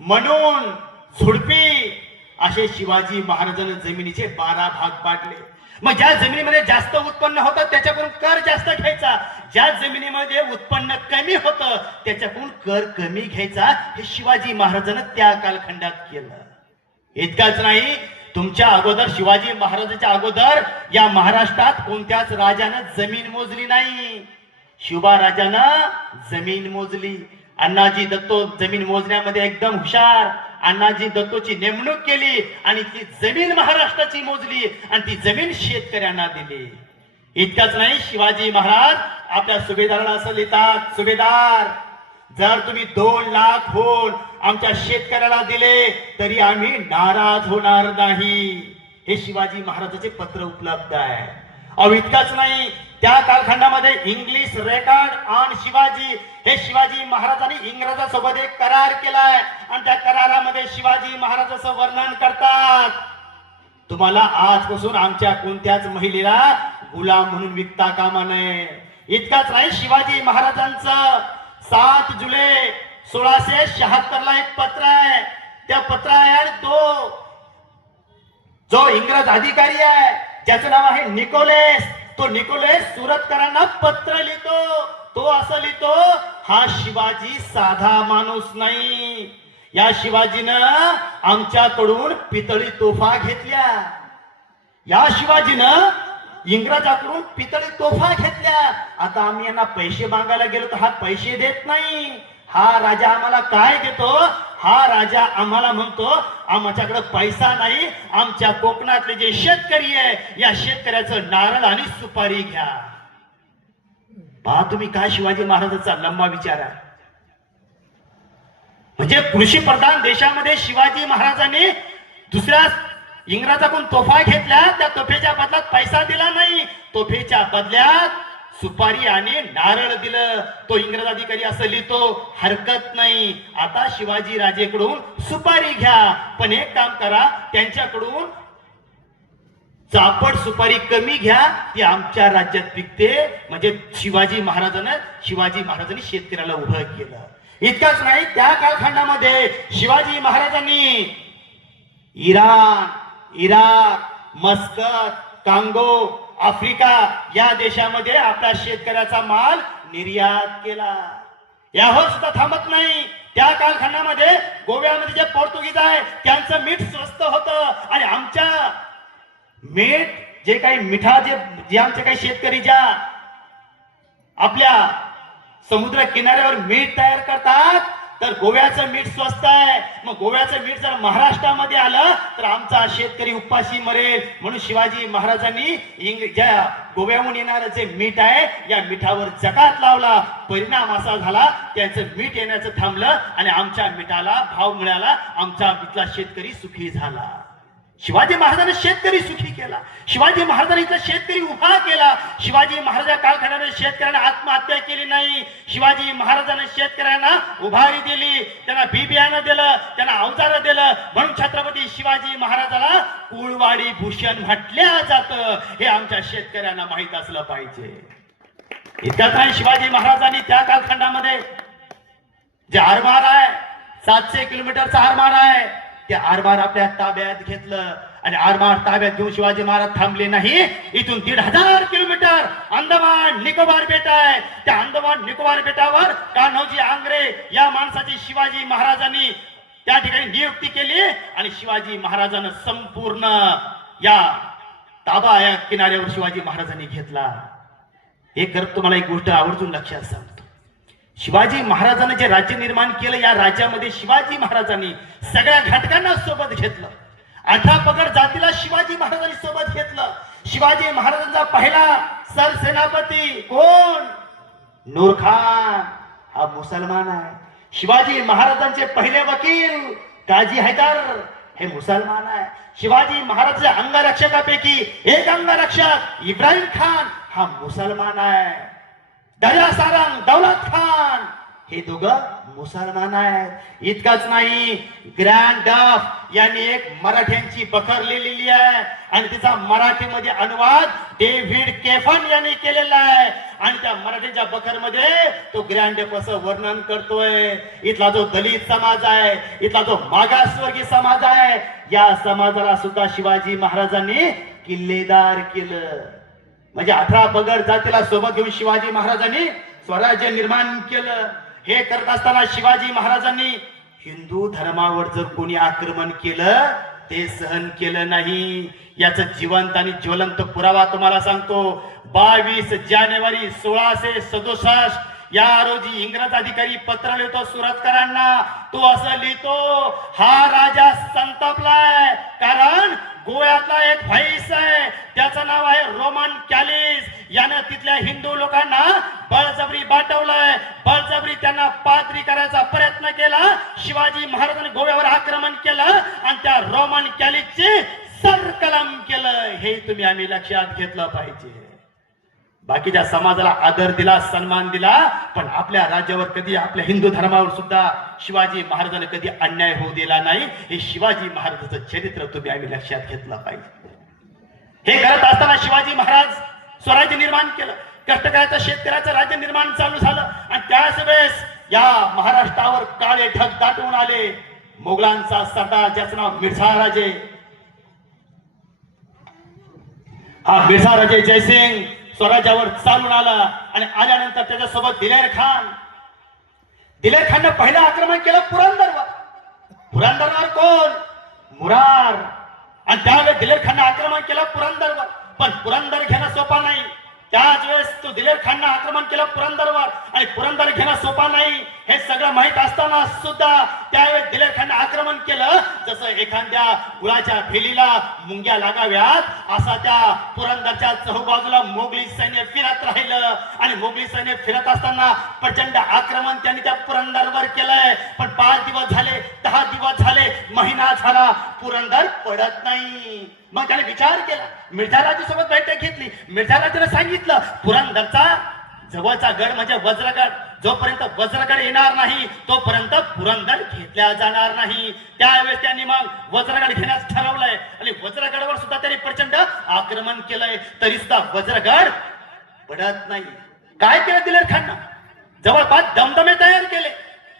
म्हणून, झुडपी असे शिवाजी महाराजांनी जमिनीचे 12 भाग पाडले. मग ज्या जमिनीमध्ये जास्त उत्पन्न होतं त्याच्याकडून कर जास्त घ्यायचा, ज्या जमिनीमध्ये उत्पन्न कमी होतं त्याच्याकडून कर कमी घ्यायचा. हे शिवाजी महाराजांनी त्या कालखंडात केलं. इतकाच नाही, तुमच्या अगोदर शिवाजी महाराजांच्या अगोदर या महाराष्ट्रात कोणत्याच राजानं जमीन मोजली नाही. शिवबाराजानं जमीन मोजली. अण्णाजी दत्तो जमीन मोजण्यामध्ये एकदम हुशार. अण्णाजी दत्तोची नेमणूक केली आणि ती जमीन महाराष्ट्राची मोजली आणि ती जमीन शेतकऱ्यांना दिली. इतकंच नाही, शिवाजी महाराज आपल्या सुभेदाराला असं लिहितात, सुभेदार जर तुम्ही 2 लाख होऊन आमच्या शेतकऱ्याला दिले तरी आम्ही नाराज होणार नाही. हे शिवाजी महाराजांचे पत्र उपलब्ध आहे. अहो इतकंच नाही, त्या कालखंडामध्ये इंग्लिश रेकॉर्ड ऑन शिवाजी हे शिवाजी महाराजांनी इंग्रजांसोबत एक करार केलाय आणि त्या करारामध्ये शिवाजी महाराजांचं वर्णन करतात. तुम्हाला आजपासून आमच्या कोणत्याच महिलेला गुलाम म्हणून विकता कामा नये. इतकाच नाही, शिवाजी महाराजांचं 7 जुलै 1676 ला एक पत्र आहे. त्या पत्रात जो इंग्रज अधिकारी आहे ज्याचं नाव आहे निकोलेस, तो निकोलेस सुरतकरांना पत्र लिहितो. तो असं लिहितो, हा शिवाजी साधा माणूस नाही. या शिवाजीनं आमच्याकडून पितळी तोफा घेतल्या. या शिवाजीनं इंग्रजाकडून पितळी तोफा घेतल्या. आता आम्ही यांना पैसे मागायला गेलो तर हा पैसे देत नाही. हा राजा आम्हाला काय देतो. हा राजा आम्हाला म्हणतो आमच्याकडे पैसा नाही, आमच्या कोकणातले जे शेतकरी आहे या शेतकऱ्याचं नारळ आणि सुपारी घ्या. पहा तुम्ही काय शिवाजी महाराजांचा लंबा विचार आहे. म्हणजे कृषी प्रधान देशामध्ये शिवाजी महाराजांनी दुसऱ्या इंग्रजाकडून तोफा घेतल्या, त्या तोफेच्या बदल्यात पैसा दिला नाही, तोफेच्या बदल्यात सुपारी आणि नारळ दिलं. तो इंग्रज अधिकारी असं लिहितो, हरकत नाही, आता शिवाजी राजेकडून सुपारी घ्या, पण एक काम करा, त्यांच्याकडून चापड सुपारी कमी घ्या, ती आमच्या राज्यात पिकते. म्हणजे शिवाजी महाराजांनी शेतकऱ्याला उभं केलं. इतकंच नाही, त्या कालखंडामध्ये शिवाजी महाराजांनी Iran, Iraq, Muscat, Congo, Africa या देशामध्ये आपल्या शेतकऱ्याचा माल निर्यात केला. यावर सुद्धा थांबत नाही. त्या कालखंडामध्ये गोव्यामध्ये जे पोर्तुगीज आहे त्यांचं मीठ स्वस्त होतं आणि आमच्या मीठ जे काही जे आमचे काही शेतकरी ज्या आपल्या समुद्र किनाऱ्यावर मीठ तयार करतात तर गोव्याचं मीठ स्वस्त आहे. मग गोव्याचं मीठ जर महाराष्ट्रामध्ये आलं तर आमचा शेतकरी उपाशी मरेल. म्हणून शिवाजी महाराजांनी ज्या गोव्याहून येणारं जे मीठ आहे या मिठावर जकात लावला. परिणाम असा झाला त्यांचं मीठ येण्याचं थांबलं आणि आमच्या मिठाला भाव मिळाला. आमचा इथला शेतकरी सुखी झाला. शिवाजी महाराजांनी शेतकरी सुखी केला. शिवाजी महाराजांनी इथला शेतकरी उभा केला. शिवाजी महाराजा कालखंडामध्ये शेतकऱ्यांना आत्महत्या केली नाही. शिवाजी महाराजांनी शेतकऱ्यांना उभारी दिली, त्यांना बी बियाणं दिलं, त्यांना अवजारं दिलं. म्हणून छत्रपती शिवाजी महाराजाला कुळवाडी भूषण म्हटलं जातं. हे आमच्या शेतकऱ्यांना माहित असलं पाहिजे. इतकंच नाही, शिवाजी महाराजांनी त्या कालखंडामध्ये जे आरमार आहे 700 किलोमीटरचा आरमार आहे, ते आरमार आपल्या ताब्यात घेतलं. आणि आरमार ताब्यात घेऊन शिवाजी महाराज थांबले नाही. इथून 1500 किलोमीटर अंदमान निकोबार बेट आहे. त्या अंदमान निकोबार बेटावर कान्होजी आंग्रे या माणसाची शिवाजी महाराजांनी त्या ठिकाणी नियुक्ती केली आणि शिवाजी महाराजांना संपूर्ण या ताबा या किनाऱ्यावर शिवाजी महाराजांनी घेतला. हे करत तुम्हाला एक गोष्ट आवर्जून लक्षात सांगतो. शिवाजी महाराजांनी जे राज्य निर्माण केलं, या राज्यामध्ये शिवाजी महाराजांनी सगळ्या घटकांना सोबत घेतलं. 18 पगड जातीला शिवाजी महाराजांनी सोबत घेतलं. शिवाजी महाराजांचा पहिला सरसेनापती कोण? नूर खान, हा मुसलमान आहे. शिवाजी महाराजांचे पहिले वकील काजी हैदर, हे मुसलमान आहे. शिवाजी महाराजांच्या अंगरक्षकापैकी एक अंगरक्षक इब्राहिम खान, हा मुसलमान आहे. दर्या सारंग दौलत खान, हे दोघं मुसलमान आहेत. इतकंच नाही, ग्रँड डफ यांनी एक मराठ्यांची बखर लिहिलेली आहे आणि तिचा मराठीमध्ये अनुवाद डेव्हिड केफन यांनी केलेला आहे. आणि त्या मराठीच्या बखरमध्ये तो ग्रँड डफ असं वर्णन करतोय. इथला जो दलित समाज आहे, इथला जो मागासवर्गीय समाज आहे, या समाजाला सुद्धा शिवाजी महाराजांनी किल्लेदार केलं. म्हणजे 18 पगड जातीला सोबत घेऊन शिवाजी महाराजांनी स्वराज्य निर्माण केलं. हे करत असताना शिवाजी महाराजांनी हिंदू धर्मावर जर कोणी आक्रमण केलं ते सहन केलं नाही. याचं जिवंत आणि ज्वलंत पुरावा तुम्हाला सांगतो. 22 जानेवारी 1667 या रोजी इंग्रज अधिकारी पत्र लिहितो सुरतकरांना. तो असं लिहितो, हा राजा संतापलाय कारण गोव्यातला एक व्हाईस आहे, त्याचं नाव आहे रोमन कॅलिस. यानं तिथल्या हिंदू लोकांना बळजबरी बाटवलंय, बळजबरी त्यांना पादरी करायचा प्रयत्न केला. शिवाजी महाराजांनी गोव्यावर आक्रमण केलं आणि त्या रोमन कॅलिसचे सरकलम केलं. हे तुम्ही आम्ही लक्षात घेतलं पाहिजे. बाकीच्या समाजाला आदर दिला, सन्मान दिला, पण आपल्या राज्यावर कधी, आपल्या हिंदू धर्मावर सुद्धा शिवाजी महाराजांनी कधी अन्याय होऊ दिला नाही. हे शिवाजी महाराजांचं चरित्र तुम्ही आम्ही लक्षात घेतलं पाहिजे. हे करत असताना शिवाजी महाराज स्वराज्य निर्माण केलं. कष्टकऱ्याचं शेतकऱ्याचं राज्य निर्माण चालू झालं आणि त्याच वेळेस या महाराष्ट्रावर काळे ढग दाटून आले. मोगलांचा सरदार ज्याचं नाव मिर्झा राजे, हा मिर्झा राजे जयसिंग स्वराज्यावर चालून आला आणि आल्यानंतर त्याच्यासोबत दिलेर खाननं पहिलं आक्रमण केलं पुरंदरवर. पुरंदरवर कोण? मुरार. आणि त्यावेळेस दिलेर खाननं आक्रमण केलं पुरंदरवर. पण पुरंदर घेणं सोपा नाही. त्याच वेळेस तो दिलेर खाननं आक्रमण केलं पुरंदरवर आणि पुरंदर घेणं सोपा नाही हे सगळं माहित असताना सुद्धा त्यावेळेस दिलेर खाननं आक्रमण केलं. जसं एखाद्या गुळाच्या भेलीला मुंग्या लागाव्यात असा त्या पुरंदरच्या चहूबाजूला मोगली सैन्य फिरत राहिलं आणि मोगली सैन्य फिरत असताना प्रचंड आक्रमण त्यांनी त्या पुरंदरवर केलंय. पण 5 दिवस झाले, 10 दिवस झाले, महिना झाला, पुरंदर पडत नाही. मग त्याने विचार केला, मिर्झाराजे सोबत बैठक घेतली. मिर्झाराजेने सांगितलं पुरंदरचा जवळचा गड म्हणजे वज्रगड, जोपर्यंत वज्रगड येणार नाही तोपर्यंत पुरंदर घेतल्या जाणार नाही. त्यावेळेस त्यांनी मग वज्रगड घेण्यास ठरवलंय आणि वज्रगडवर सुद्धा त्यांनी प्रचंड आक्रमण केलंय. तरी सुद्धा वज्रगड पडत नाही. काय केलं दिलेर खाननं? जवळपास दमदमे तयार केले,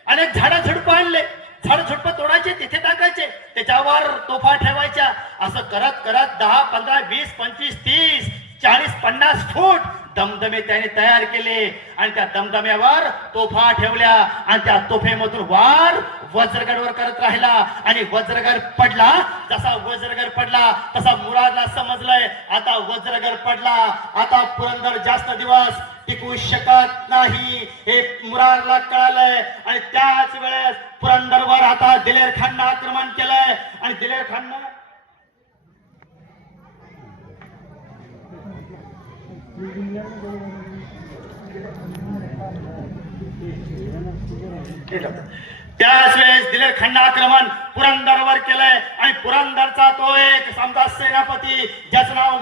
अनेक झाडं झुडपं आणले, झाड झुडपं तोडायचे, तिथे टाकायचे, त्याच्यावर तोफा ठेवायच्या. असं करत करत 10, 15, 20, 25, 30, 40, 50 फूट दमदमे त्याने तयार केले आणि त्या दमदम्यावर तोफा ठेवल्या आणि त्या तोफेमधून वार वज्रगडवर करत राहिला आणि वज्रगड पडला. जसा वज्रगड पडला तसा मुरादला समजलंय आता वज्रगड पडला, आता पुरंदर जास्त दिवस टिकू शकत नाही हे मुरारला कळालंय. आणि त्याच वेळेस पुरंदरवर आता दिलेर खाननं आक्रमण केलंय. आणि दिलेर खाननं त्याच वेळेस दिलेर खाननं आक्रमण पुरंदरवर केलंय. आणि पुरंदरचा तो एक समजा सेनापती ज्याचं नाव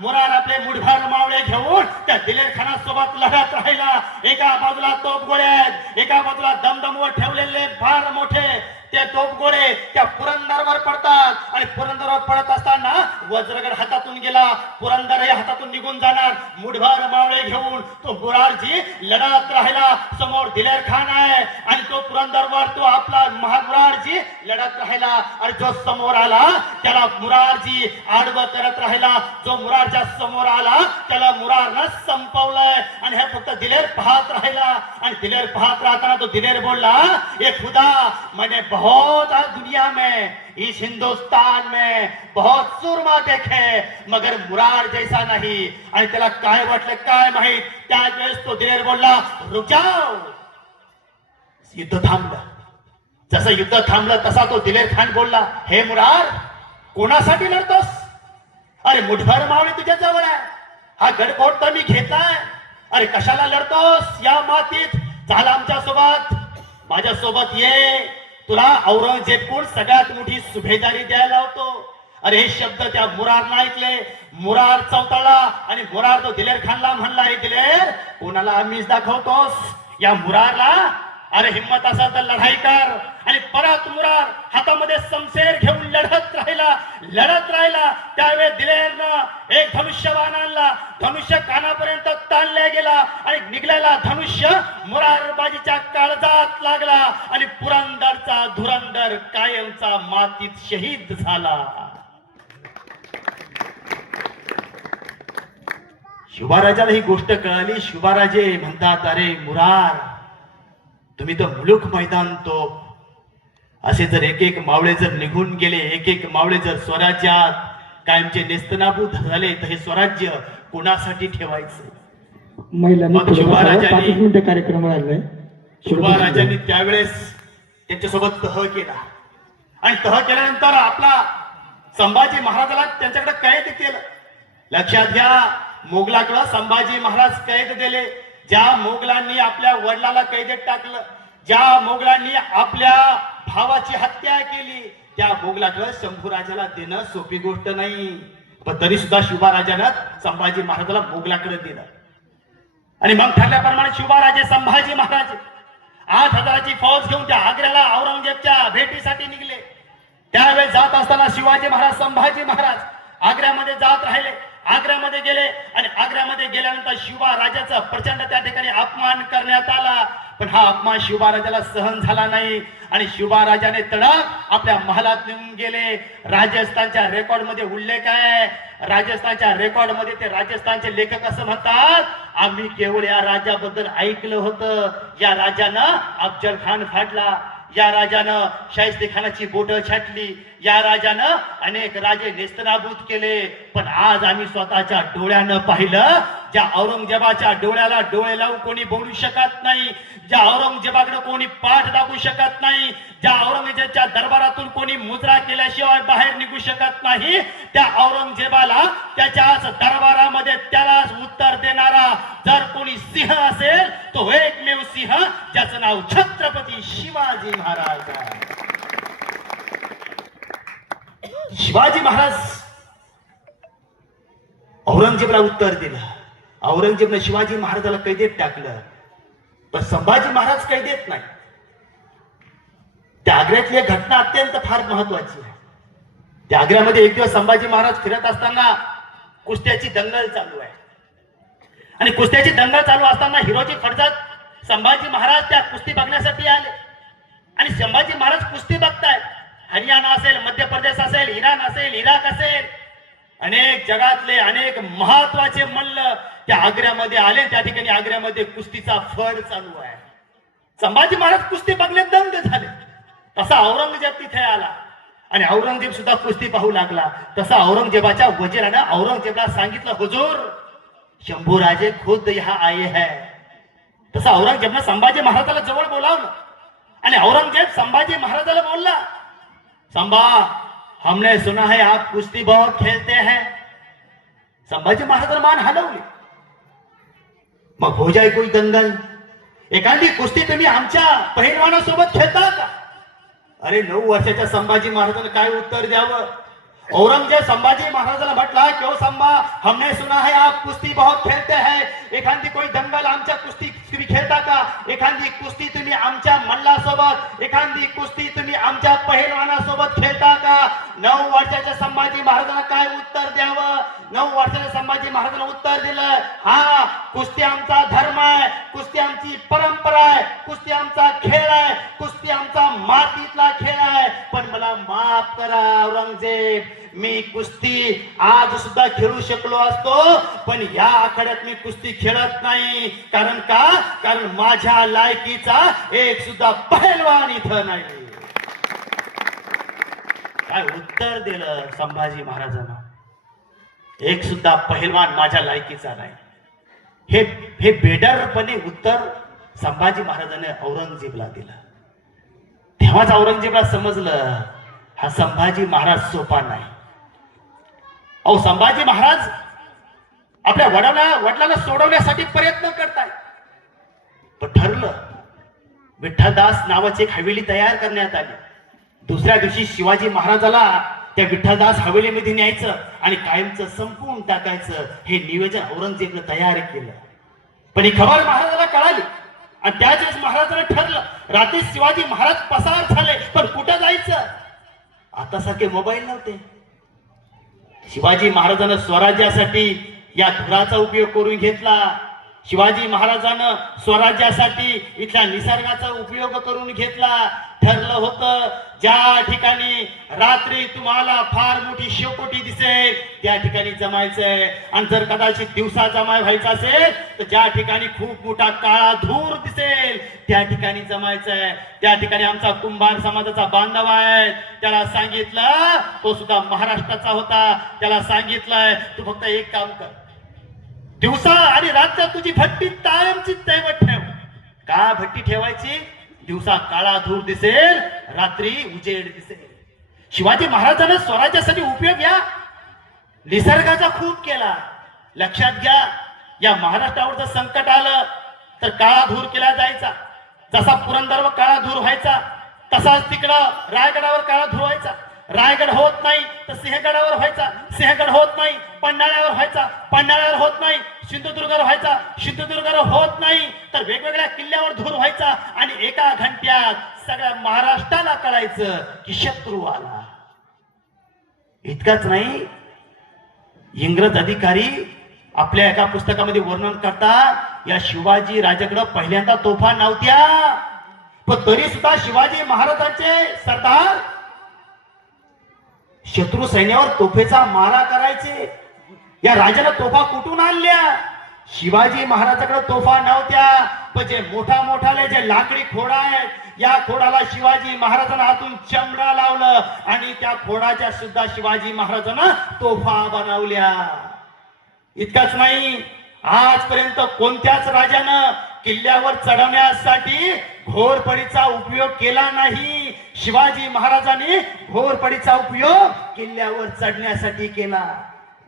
मुरार आपले मुठभर मावळे घेऊन त्या दिलेर खानासोबत लढत राहिला. एका बाजूला तोफगोळे आहेत, एका बाजूला दमदमवर ठेवलेले फार मोठे ते तोफगोळे त्या पुरंदरवर पडतात. आणि पुरंदरवर पडत असताना वज्रगड हातातून गेला, पुरंदरही हातातून निघून जाणार. मुठभर मावळे घेऊन तो मुरारजी लढत राहिला. समोर दिलेर खान आहे आणि तो पुरंदरवर तो आपला मुरारजी लढत राहिला. आणि जो समोर आला त्याला मुरारजी आडवं करत राहिला. जो मुरारच्या समोर आला त्याला मुरारनं संपवलंय. आणि हे फक्त दिलेर पाहत राहिला. आणि दिलेर पाहत राहताना तो दिलेर बोलला, ए खुदा, मैंने बहुत आज दुनिया में इस हिंदुस्तान में बहुत सुरमा देखे मगर मुरार जैसा नहीं. आणि त्याला काय वाटलं काय माहित, त्याच वेळेस तो दिलेर बोलला, रुक जाओ. युद्ध थांबलं. जसं युद्ध थांबलं तसा तो दिलेर खान बोलला, हे मुरार, कोणासाठी लढतोस? अरे मुठभर मावळे तुझ्या जवळ आहे, हा गडकोट तर मी घेतलाय. अरे कशाला लढतोस या मातीत? झाला आमच्या सोबत, माझ्या सोबत ये, तुला औरंगजेबकडून सगळ्यात मोठी सुभेदारी द्यायला लावतो. अरे हे शब्द त्या मुरारनं ऐकले. मुरार चौतळला आणि मुरार तो दिलेर खानला म्हणला, हे दिलेर, कोणाला आम्हीच दाखवतोस या मुरारला? अरे हिम्मत असेल तर लढाई कर. आणि परत मुरार हातामध्ये शमशेर घेऊन लढत राहिला. त्यावेळेस दिलेरनं एक धनुष्यबाण आणला. धनुष्य कानापर्यंत ताणल्या गेला आणि निघलेला धनुष्य मुरारबाजीच्या काळजात लागला. आणि पुरंदरचा धुरंदर कायमचा मातीत शहीद झाला. शिवाराजाला ही गोष्ट कळाली. शिवाराजे म्हणतात, अरे मुरार, तुम्ही तर मुलूक मैदान तो असे जर एक एक मावळे जर निघून गेले, एक एक मावळे जर स्वराज्यात कायमचे नेस्तनाबूत झाले, तर हे स्वराज्य कोणासाठी ठेवायचं? मग शिवाराजांनी त्यावेळेस त्यांच्यासोबत तह केला. आणि तह केल्यानंतर आपला संभाजी महाराजाला त्यांच्याकडे कैद केलं. लक्षात घ्या, मोगलाकडे संभाजी महाराज कैद दिले. ज्या मोगलांनी आपल्या वडिलाला कैदेत टाकलं, ज्या मोगलांनी आपल्या भावाची हत्या केली, त्या मोगलाकडे शंभूराजाला देणं सोपी गोष्ट नाही. पण तरी सुद्धा शिवराजानं संभाजी महाराजाला मोगलाकडे दिलं. आणि मग ठरल्याप्रमाणे शिवराजे संभाजी महाराज 8,000ची फौज घेऊन त्या आग्र्याला औरंगजेबच्या भेटीसाठी निघले. त्यावेळेस जात असताना शिवाजी महाराज, संभाजी महाराज आग्र्यामध्ये जात राहिले. आग्र्यामध्ये गेले आणि आग्र्यामध्ये गेल्यानंतर शिवराजाचा प्रचंड त्या ठिकाणी अपमान करण्यात आला. पण हा अपमान शिवराजाला सहन झाला नाही आणि शिवराजाने तडक आपल्या महालात निघून गेले. राजस्थानच्या रेकॉर्ड मध्ये उल्लेख आहे. राजस्थानच्या रेकॉर्ड मध्ये ते राजस्थानचे लेखक असं म्हणतात, आम्ही केवळ या राजाबद्दल ऐकलं होतं. या राजानं अफजल खान फाडला, या राजानं शाहिस्ते खानाची बोटं छाटली, या राजानं अनेक राजे नेस्तनाबूत केले. पण आज आम्ही स्वतःच्या डोळ्यानं पाहिलं, ज्या औरंगजेबाच्या डोळ्याला डोळे लावून कोणी बोलू शकत नाही, ज्या औरंगजेबाकडे कोणी पाठ दाखवू शकत नाही, ज्या औरंगजेबाच्या दरबारातून कोणी मुद्रा केल्याशिवाय बाहेर निघू शकत नाही, त्या औरंगजेबाला त्याच्याच दरबारामध्ये त्यालाच उत्तर देणारा जर कोणी सिंह असेल तो एकमेव सिंह ज्याचं नाव छत्रपती शिवाजी महाराज आहे. शिवाजी महाराज औरंगजेबाला उत्तर दिलं. औरंगजेबने शिवाजी महाराजाला कैदेत टाकलं. पण संभाजी महाराज कैदेत नाही. त्या आग्र्यातली एक घटना अत्यंत फार महत्वाची आहे. त्या आग्र्यामध्ये एक दिवस संभाजी महाराज फिरत असताना कुस्त्याची दंगल चालू आहे. आणि कुस्त्याची दंगल चालू असताना हिरोजी फडजत संभाजी महाराज त्या कुस्ती बघण्यासाठी आले. आणि संभाजी महाराज कुस्ती बघतायत. हरियाणा असेल, मध्य प्रदेश असेल, इराण असेल, इराक असेल, अनेक जगातले अनेक महत्वाचे मल्ल त्या आग्र्यामध्ये आले. त्या ठिकाणी आग्र्यामध्ये कुस्तीचा फड चालू आहे. संभाजी महाराज कुस्ती बघले दंग झाले. तसा औरंगजेब तिथे आला. आणि औरंगजेब सुद्धा कुस्ती पाहू लागला. तसा औरंगजेबाच्या वजीरानं औरंगजेबला सांगितलं, हुजूर शंभूराजे खुद यहाँ आए है. तसा औरंगजेबनं संभाजी महाराजाला जवळ बोलावलं आणि औरंगजेब संभाजी महाराजाला बोलला, संभा हमने सुना है आप कुस्ती बहुत खेलते हैं. संभाजी महाराज मान हलवली. मग हो जाय कोई दंगल, एखादी कुस्ती तुम्ही आमच्या पहिलवानासोबत खेळता का? अरे 9 वर्षाच्या संभाजी महाराजांना काय उत्तर द्यावं? औरंगजेब संभाजी महाराजाला म्हटला, क्यों संभा हमने सुना है आप कुस्ती बहुत खेलते हैं. एखादी कोई दंगल आमच्या कुस्ती तुम्ही खेळता का? एखादी कुस्ती तुम्ही आमच्या मल्लासोबत, एखादी कुस्ती तुम्ही आमच्या पहिलवानासोबत खेळता का? 9 वर्षाच्या संभाजी महाराजांना काय उत्तर द्यावं? 9 वर्षाच्या संभाजी महाराजांना उत्तर दिलं, हा कुस्ती आमचा धर्म आहे, कुस्ती आमची परंपरा आहे, कुस्ती आमचा खेळ आहे, कुस्ती आमचा मातीतला खेळ आहे. पण मला माफ करा औरंगजेब, मी कुस्ती आज सुद्धा खेळू शकलो असतो, पण या आखाड्यात मी कुस्ती खेळत नाही. कारण का? कारण माझ्या लायकीचा एक सुद्धा पहिलवान इथं नाही. काय उत्तर दिलं संभाजी महाराजांना? एक सुद्धा पहिलवान माझ्या लायकीचा नाही. हे बेडरपणे उत्तर संभाजी महाराजांनी औरंगजेबला दिलं. तेव्हाच औरंगजेबला समजलं, हा संभाजी महाराज सोपा नाही. अहो संभाजी महाराज आपल्या वडिलांना सोडवण्यासाठी प्रयत्न करताय. पण ठरलं, विठ्ठलदास नावाची एक हवेली तयार करण्यात आली. दुसऱ्या दिवशी शिवाजी महाराजाला त्या विठ्ठलदास हवेलीमध्ये न्यायचं आणि कायमचं संपवून टाकायचं, हे नियोजन औरंगजेबनं तयार केलं. पण ही खबर महाराजाला कळाली आणि त्याच वेळेस महाराजांना ठरलं, रात्री शिवाजी महाराज पसार झाले, पण कुठं जायचं? आता सारखे मोबाईल नव्हते. शिवाजी महाराजांना स्वराज्यासाठी या धुराचा उपयोग करून घेतला. शिवाजी महाराजांना स्वराज्यासाठी इथल्या निसर्गाचा उपयोग करून घेतला. ठरलं होतं, ज्या ठिकाणी रात्री तुम्हाला फार मोठी शेकोटी दिसेल त्या ठिकाणी जमायचंय, आणि जर कदाचित दिवसा जमाय व्हायचा असेल तर ज्या ठिकाणी खूप मोठा काळा धूर दिसेल त्या ठिकाणी जमायचंय. त्या ठिकाणी आमचा कुंभार समाजाचा बांधव आहे, त्याला सांगितलं, तो सुद्धा महाराष्ट्राचा होता, त्याला सांगितलंय तू फक्त एक काम कर, दिवसा आणि रात्र तुझी भट्टी कायमची तैवत ठेव. का भट्टी ठेवायची? दिवसा काळा धूर दिसेल, रात्री उजेड दिसेल. शिवाजी महाराजांना स्वराज्यासाठी उपयोग या निसर्गाचा खूप केला. लक्षात घ्या, या महाराष्ट्रावर जर संकट आलं तर काळा धूर केला जायचा. जसा पुरंदरवर काळा धूर व्हायचा तसाच तिकडं रायगडावर काळा धूर व्हायचा. रायगड होत नाही तर सिंहगडावर व्हायचा, सिंहगड होत नाही पन्हाळ्यावर व्हायचा, पन्हाळ्यावर होत नाही सिंधुदुर्गावर व्हायचा, सिंधुदुर्गावर होत नाही तर वेगवेगळ्या किल्ल्यावर धूर व्हायचा. आणि एका घंट्यात सगळ्या महाराष्ट्राला कळायचं की शत्रू आला. इतकंच नाही, इंग्रज अधिकारी आपल्या एका पुस्तकामध्ये वर्णन करतात, या शिवाजी राजाकडे पहिल्यांदा तोफा नव्हत्या, पण तरी सुद्धा शिवाजी महाराजांचे सरदार शत्रू सैन्यावर तोफेचा मारा करायचे. या राजाला तोफा कुठून आणल्या? शिवाजी महाराजांकडे तोफा नव्हत्या, पण जे मोठाले जे लाकडी खोडा आहेत, या खोडाला शिवाजी महाराजांना आतून चमडा लावलं आणि त्या खोडाच्या सुद्धा शिवाजी महाराजांना तोफा बनवल्या. इतकंच नाही, आजपर्यंत कोणत्याच राजानं किल्ल्यावर चढवण्यासाठी घोरपडीचा उपयोग केला नाही. शिवाजी महाराजांनी घोरपडीचा उपयोग किल्ल्यावर चढण्यासाठी केला.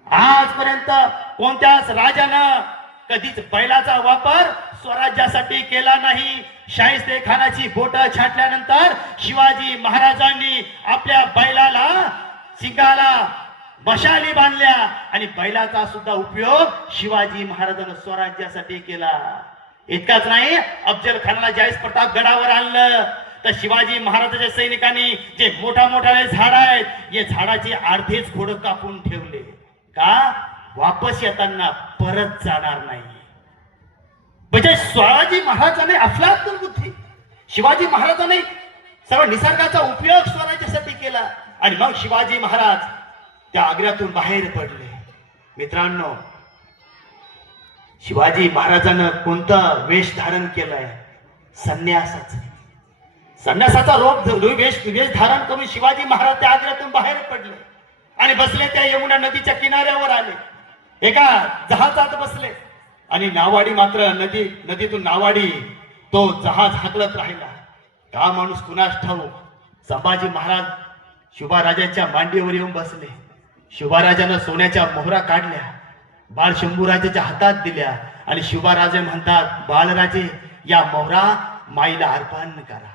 आजपर्यंत कोणत्याच राजानं कधीच बैलाचा वापर स्वराज्यासाठी केला नाही. शाहिस्ते खानाची बोट छाटल्यानंतर शिवाजी महाराजांनी आपल्या बैलाला सिंगाला मशाली बांधल्या आणि बैलाचा सुद्धा उपयोग शिवाजी महाराजांनी स्वराज्यासाठी केला. इतकाच नाही, अफजल खानाला ज्यावेळेस प्रतापगडावर आणलं तर शिवाजी महाराजांच्या सैनिकांनी जे मोठाले झाड आहेत, या झाडाचे अर्धेच खोड कापून ठेवले. का? वापस येताना परत जाणार नाही. म्हणजे शिवाजी महाराजांनी अफलातून बुद्धी, शिवाजी महाराजांनी सर्व निसर्गाचा उपयोग स्वराज्यासाठी केला. आणि मग शिवाजी महाराज त्या आग्र्यातून बाहेर पडले. मित्रांनो, शिवाजी महाराजांना कोणतं वेश धारण केलंय? संन्यासाचं. संन्यासाचा वेश धारण करून शिवाजी महाराज त्या आग्र्यातून बाहेर पडले आणि बसले त्या यमुना नदीच्या किनाऱ्यावर आले. एका जहाजात बसले आणि नावाडी मात्र नदीतून नावाडी तो जहाज हाकलत राहिला. का माणूस कुणास ठाऊक. संभाजी महाराज शिवाराजांच्या मांडीवर येऊन बसले. शिवाराजानं सोन्याच्या मोहरा काढल्या, बाळ शंभूराजाच्या हातात दिल्या आणि शिवाराजे म्हणतात, बाळराजे या मोहरा माईला अर्पण करा.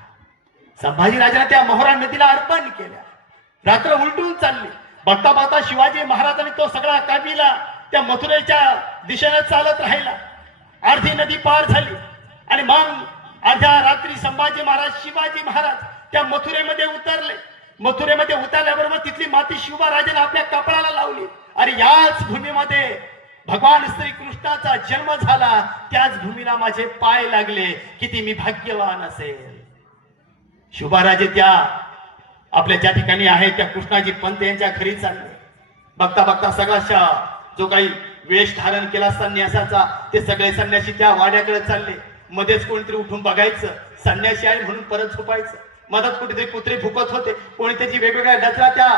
संभाजी राजाने त्या मोहरा नदीला अर्पण केल्या. रात्र उलटून चालली. बघता बघता शिवाजी महाराजांनी तो सगळा काबिला त्या मथुरेच्या दिशेने चालत राहिला. अर्धी नदी पार झाली आणि मग अर्ध्या रात्री संभाजी महाराज शिवाजी महाराज त्या मथुरेमध्ये उतरले. मथुरेमध्ये उतरल्याबरोबर तिथली माती शिवराजाने आपल्या कपाळाला लावली. अरे याच भूमीमध्ये भगवान श्रीकृष्णाचा जन्म झाला, त्याच भूमीला माझे पाय लागले, किती मी भाग्यवान असेल. शिवराजे त्या आपल्या ज्या ठिकाणी आहे त्या कृष्णाजी पंत यांच्या घरी चालले. बघता बघता सगळा जो काही वेश धारण केला संन्यासाचा ते सगळे संन्यासी त्या वाड्याकडे चालले. मध्येच कोणीतरी उठून बघायचं, संन्यासी आहे म्हणून परत झोपायचं. मधात कुठेतरी कुत्रे भुकत होते, कोणी त्याची वेगवेगळ्या नजरा त्या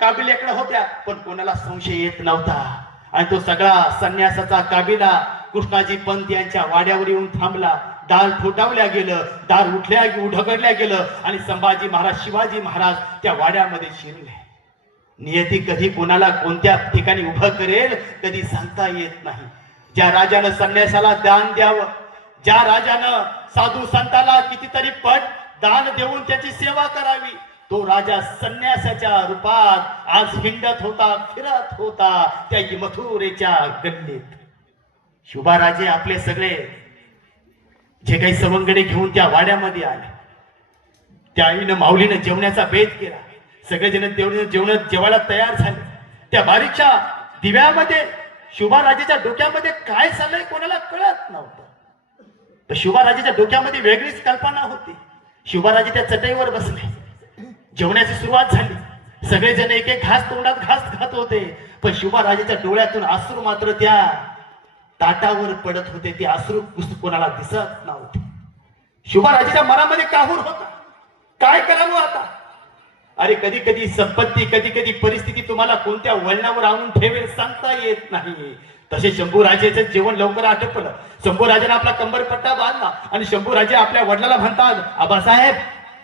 काबिल्याकडे होत्या, पण कोणाला संशय येत नव्हता. आणि तो सगळा संन्यासाचा काबिला कृष्णाजी पंत यांच्या वाड्यावर येऊन थांबला. दार ठोठावल्या गेलं, दार उघडल्या गेलं आणि संभाजी महाराज शिवाजी महाराज त्या वाड्यामध्ये शिरले. नियती कधी कोणाला कोणत्या ठिकाणी उभं करेल कधी सांगता येत नाही. ज्या राजानं संन्यासाला दान द्यावं, ज्या राजानं साधू संताला कितीतरी पट दान देऊन त्याची सेवा करावी, तो राजा संन्यासाच्या रूपात आज हिंडत होता, फिरत होता त्या मथुरेच्या गल्लीत. शिवराजे आपले सगळे जे काही सवंगडे घेऊन त्या वाड्यामध्ये आले. त्या आईनं माऊलीनं जेवण्याचा बेत केला. सगळेजण जेवायला तयार झाले. त्या बारीकच्या दिव्यामध्ये शिवराजाच्या डोक्यामध्ये काय चाललंय कोणाला कळत नव्हतं. तर शिवराजाच्या डोक्यामध्ये वेगळीच कल्पना होती. शिवराजे त्या चटईवर बसले. जेवणाची सुरुवात झाली. सगळेजण एक एक घास तोंडात घास खात होते, पण शिवराजाच्या डोळ्यातून अश्रू मात्र त्या ताटावर पडत होते. ते अश्रू कोणाला दिसत नव्हते. शिवराजाच्या मनामध्ये काहूर होता, काय करावं आता. अरे कधी कधी संपत्ती, कधी कधी परिस्थिती तुम्हाला कोणत्या वळणावर आणून ठेवेल सांगता येत नाही. तसे शंभूराजेचं जेवण लवकर आटपलं. शंभूराजाने आपला कंबरपट्टा बांधला आणि शंभूराजे आपल्या वडिलाला म्हणतात, आबासाहेब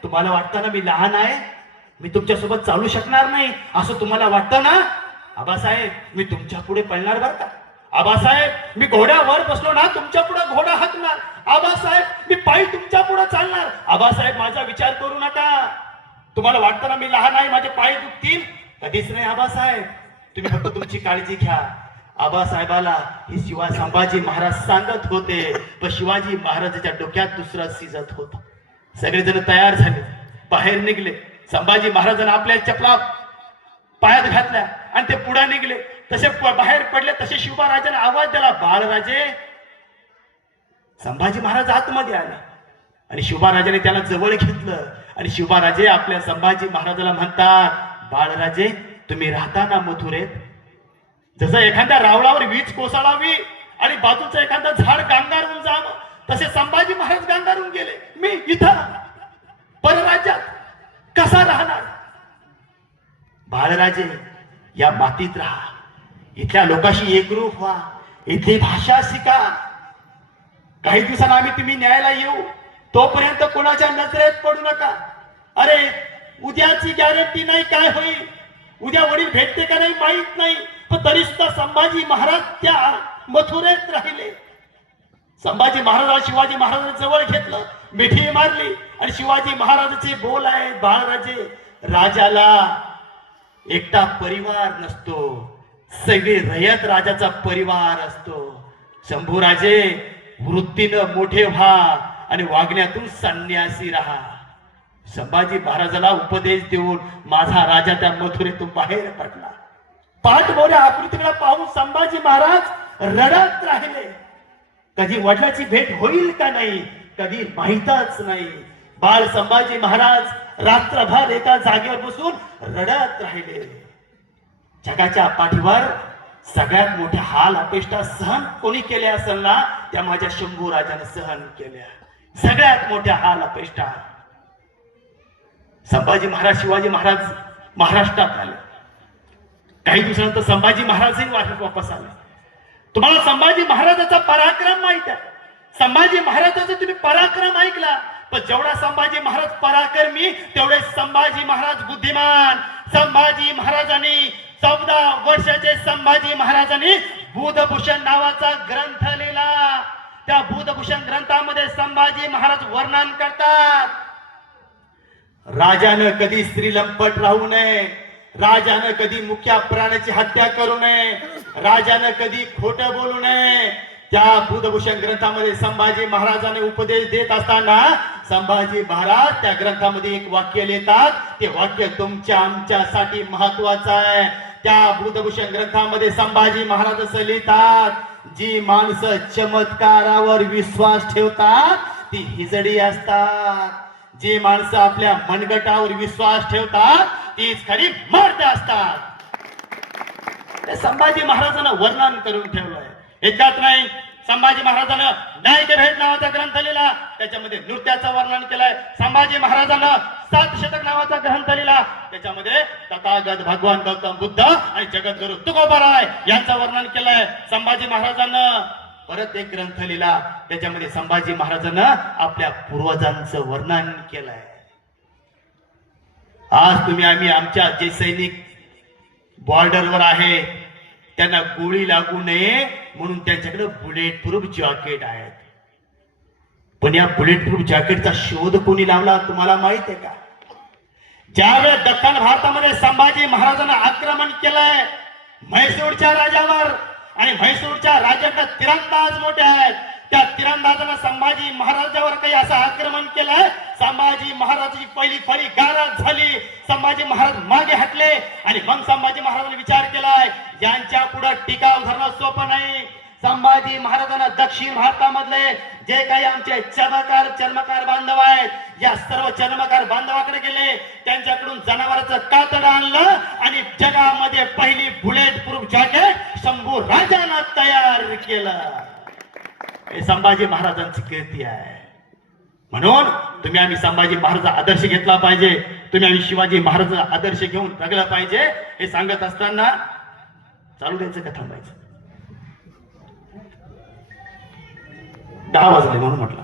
तुम्हाला वाटतं ना मी लहान आहे, मी तुमच्यासोबत चालू शकणार नाही असं तुम्हाला वाटतं ना. आबासाहेब मी तुमच्या पुढे पळणार बरं का. आबासाहेब मी घोड्यावर बसलो ना तुमच्या पुढे घोडा हाकणार. आबासाहेब मी पायी तुमच्या पुढे चालणार. आबासाहेब माझा विचार करू नका. तुम्हाला वाटतं ना मी लहान आहे, माझे पाय दुखतील, कधीच नाही आबासाहेब. तुम्ही फक्त तुमची काळजी घ्या. आबासाहेबाला हे संभाजी महाराज सांगत होते, पण शिवाजी महाराजाच्या डोक्यात दुसरं शिजत होत. सगळेजण तयार झाले, बाहेर निघले. संभाजी महाराजांना आपल्या चपला पायात घातल्या आणि ते पुढे निघले. तसे बाहेर पडले तसे शिवराजाने आवाज दिला, बाळराजे. संभाजी महाराज आतमध्ये आले आणि शिवराजाने त्याला जवळ घेतलं आणि शिवराजे आपल्या संभाजी महाराजाला म्हणतात, बाळराजे तुम्ही राहता ना मथुरेत. जसं एखाद्या रावळावर वीज कोसळावी आणि बाजूचं एखादं झाड गांगारून जावं, तसे संभाजी महाराज गांगारून गेले. मी इथं परराज्यात कसा राहणार. बाळराजे या मातीत राहा, इथल्या लोकांशी एकरूप व्हा, इथली भाषा शिका. काही दिवसांना आम्ही तुम्ही न्यायला येऊ, तोपर्यंत कोणाच्या नजरेत पडू नका. अरे उद्याची गॅरंटी नाही काय होईल, उद्या वडील भेटते का नाही माहित नाही, पण तरी सुद्धा संभाजी महाराज त्या मथुरेत राहिले. संभाजी महाराज शिवाजी महाराजांना जवळ घेतलं, मिठी मारली आणि शिवाजी महाराजांचे बोल आहे, बाळराजे राजाला एकटा परिवार नसतो, सगळी रयत राजाचा परिवार असतो. शंभूराजे वृत्तीनं मोठे व्हा आणि वागण्यातून संन्यासी राहा. संभाजी महाराजाला उपदेश देऊन माझा राजा त्या मथुरेतून बाहेर पडला. पाठ मोठ्या आकृतीकडे पाहून संभाजी महाराज रडत राहिले. कधी वडिलाची भेट होईल का नाही कधी माहीतच नाही. बाळ संभाजी महाराज रात्रभर एका जागेवर बसून रडत राहिले. जगाच्या पाठीवर सगळ्यात मोठ्या हाल अपेष्टा सहन कोणी केल्या असेल ना, त्या माझ्या शंभू राजाने सहन केल्या. सगळ्यात मोठ्या हाल अपेष्टा. संभाजी महाराज शिवाजी महाराज महाराष्ट्रात आले. काही दिवसानंतर संभाजी महाराजही वापस आले. तुम्हाला संभाजी महाराजाचा पराक्रम माहित आहे. संभाजी महाराजाचा तुम्ही पराक्रम ऐकला, पण जेवढा संभाजी महाराज पराक्रमी तेवढे संभाजी महाराज बुद्धिमान. संभाजी महाराजांनी 14 वर्षाचे संभाजी महाराजांनी बुधभूषण नावाचा ग्रंथ लिहिला. त्या बुधभूषण ग्रंथामध्ये संभाजी महाराज वर्णन करतात, राजानं कधी स्त्रीलंपट राहू नये, राजानं कधी मुख्या प्राण्याची हत्या करू नये, राजानं कधी खोटं बोलू नये. त्या बुधभूषण ग्रंथामध्ये संभाजी महाराजांनी उपदेश देत असताना संभाजी महाराज त्या ग्रंथामध्ये एक वाक्य लिहितात. ते वाक्य तुमच्या आमच्यासाठी महत्वाचं आहे. त्या बुधभूषण ग्रंथामध्ये संभाजी महाराज असं लिहितात, जी माणसं चमत्कारावर विश्वास ठेवतात ती हिजडी असतात. जी माणसं आपल्या मनगटावर विश्वास ठेवतात तीच खरी मर्द असतात. संभाजी महाराजांना वर्णन करून ठेवलंय. एकाच नाही, संभाजी महाराजांना नायक भेट नावाचा ग्रंथ लिहिला, त्याच्यामध्ये नृत्याचं वर्णन केलंय. संभाजी महाराजांना 7 शतक नावाचा ग्रंथ लिहिला, त्याच्यामध्ये तथागत भगवान गौतम बुद्ध आणि जगद्गुरु तुकोबाराय यांचं वर्णन केलंय. संभाजी महाराजांना परत एक ग्रंथ लिहिला, त्याच्यामध्ये संभाजी महाराजांना आपल्या पूर्वजांचं वर्णन केलंय. आज तुम्ही आम्ही आमच्या जे सैनिक बॉर्डरवर आहे त्यांना गोळी लागू नये म्हणून त्यांच्याकडे बुलेट प्रूफ जॅकेट आहेत. पण या बुलेट प्रूफ जॅकेटचा शोध कोणी लावला तुम्हाला माहित आहे का? ज्यावेळेस दक्षिण भारतामध्ये संभाजी महाराजांना आक्रमण केलंय म्हैसूरच्या राजावर, आणि म्हैसूरच्या राजाकडे तिरंदाज मोठे आहेत, त्या तिरंदाजानं संभाजी महाराजावर काही असं आक्रमण केलंय. संभाजी महाराजाची पहिली फळी गारद झाली. संभाजी महाराज मागे हटले आणि मग संभाजी महाराजांनी विचार केलाय, यांच्या पुढे टीका धरणं सोपं नाही. संभाजी महाराजांना दक्षिण भारतामधले जे काही आमचे चर्मकार बांधव आहेत, या सर्व चर्मकार बांधवाकडे गेले, त्यांच्याकडून जनावरांचं कातड आणलं आणि जगामध्ये पहिली बुलेट प्रूफ जॅकेट शंभू राजांना तयार केलं. हे संभाजी महाराजांची कीर्ती आहे. म्हणून तुम्ही आम्ही संभाजी महाराजांचा आदर्श घेतला पाहिजे. तुम्ही आम्ही शिवाजी महाराजांचा आदर्श घेऊन जगला पाहिजे. हे सांगत असताना चालू द्यायचं का थांबायचं? 10 वाजले म्हणून म्हटलं.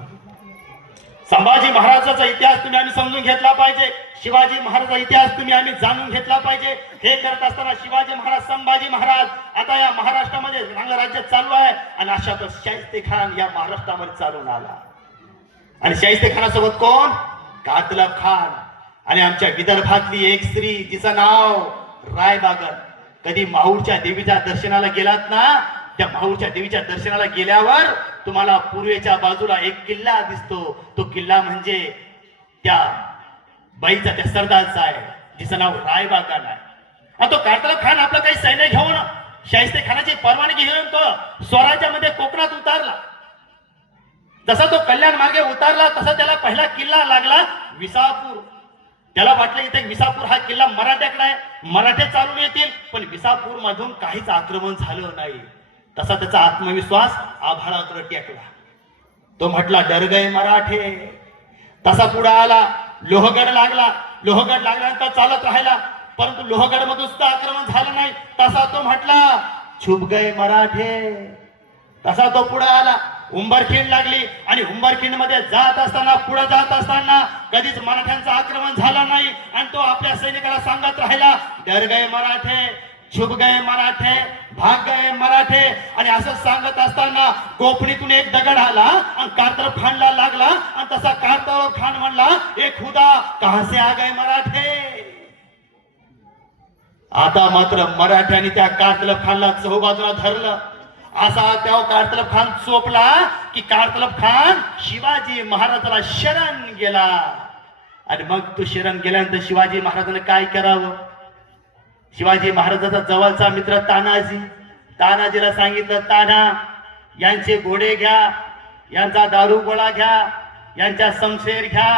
संभाजी महाराजांचा इतिहास तुम्ही आम्ही समजून घेतला पाहिजे. शिवाजी महाराजांचा इतिहास तुम्ही आम्ही जाणून घेतला पाहिजे. हे करत असताना शिवाजी महाराज, संभाजी महाराज आता या महाराष्ट्रामध्ये चांगलं राज्य चालू आहे, आणि अशातच शाहिस्ते खान या महाराष्ट्रामध्ये चालून आला. आणि शाहिस्ते खानासोबत कोण? कातलब खान. आणि आमच्या विदर्भातली एक स्त्री जिचं नाव रायबागन. कधी माहूरच्या देवीच्या दर्शनाला गेलात ना, त्या माहूरच्या देवीच्या दर्शनाला गेल्यावर तुम्हाला पूर्वेच्या बाजूला एक किल्ला दिसतो. तो किल्ला म्हणजे त्या बाईचा, त्या सरदारचा आहे, जिचं नाव रायबागन आहे. आणि तो कातलब खान आपलं काही सैन्य घेऊन शाहिस्ते खानाची परवानगी घेऊन तो स्वराज्यामध्ये कोकणात उतारला. जसा तो कल्याण मार्गे उतारला तसा त्याला पहिला किल्ला लागला विसापूर. त्याला वाटलं इथे विसापूर हा किल्ला मराठ्याकडे आहे, मराठे चालून येतील, पण विसापूर मधून काहीच आक्रमण झालं नाही. तसा त्याचा आत्मविश्वास आभाळाकडे टेकला. तो म्हटला डर गए मराठे. तसा पुढे आला, लोहगड लागला. लोहगड लागल्यानंतर चालत राहिला, परंतु लोहगड मधून सुद्धा आक्रमण झालं नाही. तसा तो म्हटला छुप गए मराठे. तसा तो पुढे आला, उंबरखिंड लागली, आणि उंबरखिंड मध्ये जात असताना, पुढे जात असताना कधीच मराठ्यांचं आक्रमण झालं नाही. आणि तो आपल्या सैनिकाला सांगत राहिला डर गए मराठे, छुप गए मराठे, भाग गए मराठे. आणि असं सांगत असताना कोपणीतून एक दगड आला आणि कातलब खानला लागला. आणि तसा कातलब खान म्हणला ए खुदा कहां से आ गए मराठे. आता मात्र मराठ्यांनी त्या कातलब खानला चहूबाजूला धरलं. असा त्या कातलब खान चोपला की कातलब खान शिवाजी महाराजाला शरण गेला. आणि मग तो शरण गेल्यानंतर शिवाजी महाराजांनी काय करावं? शिवाजी महाराजांचा जवळचा मित्र तानाजी, तानाजीला सांगितलं ताना यांचे घोडे घ्या, यांचा दारू गोळा घ्या, यांच्या समशेर घ्या,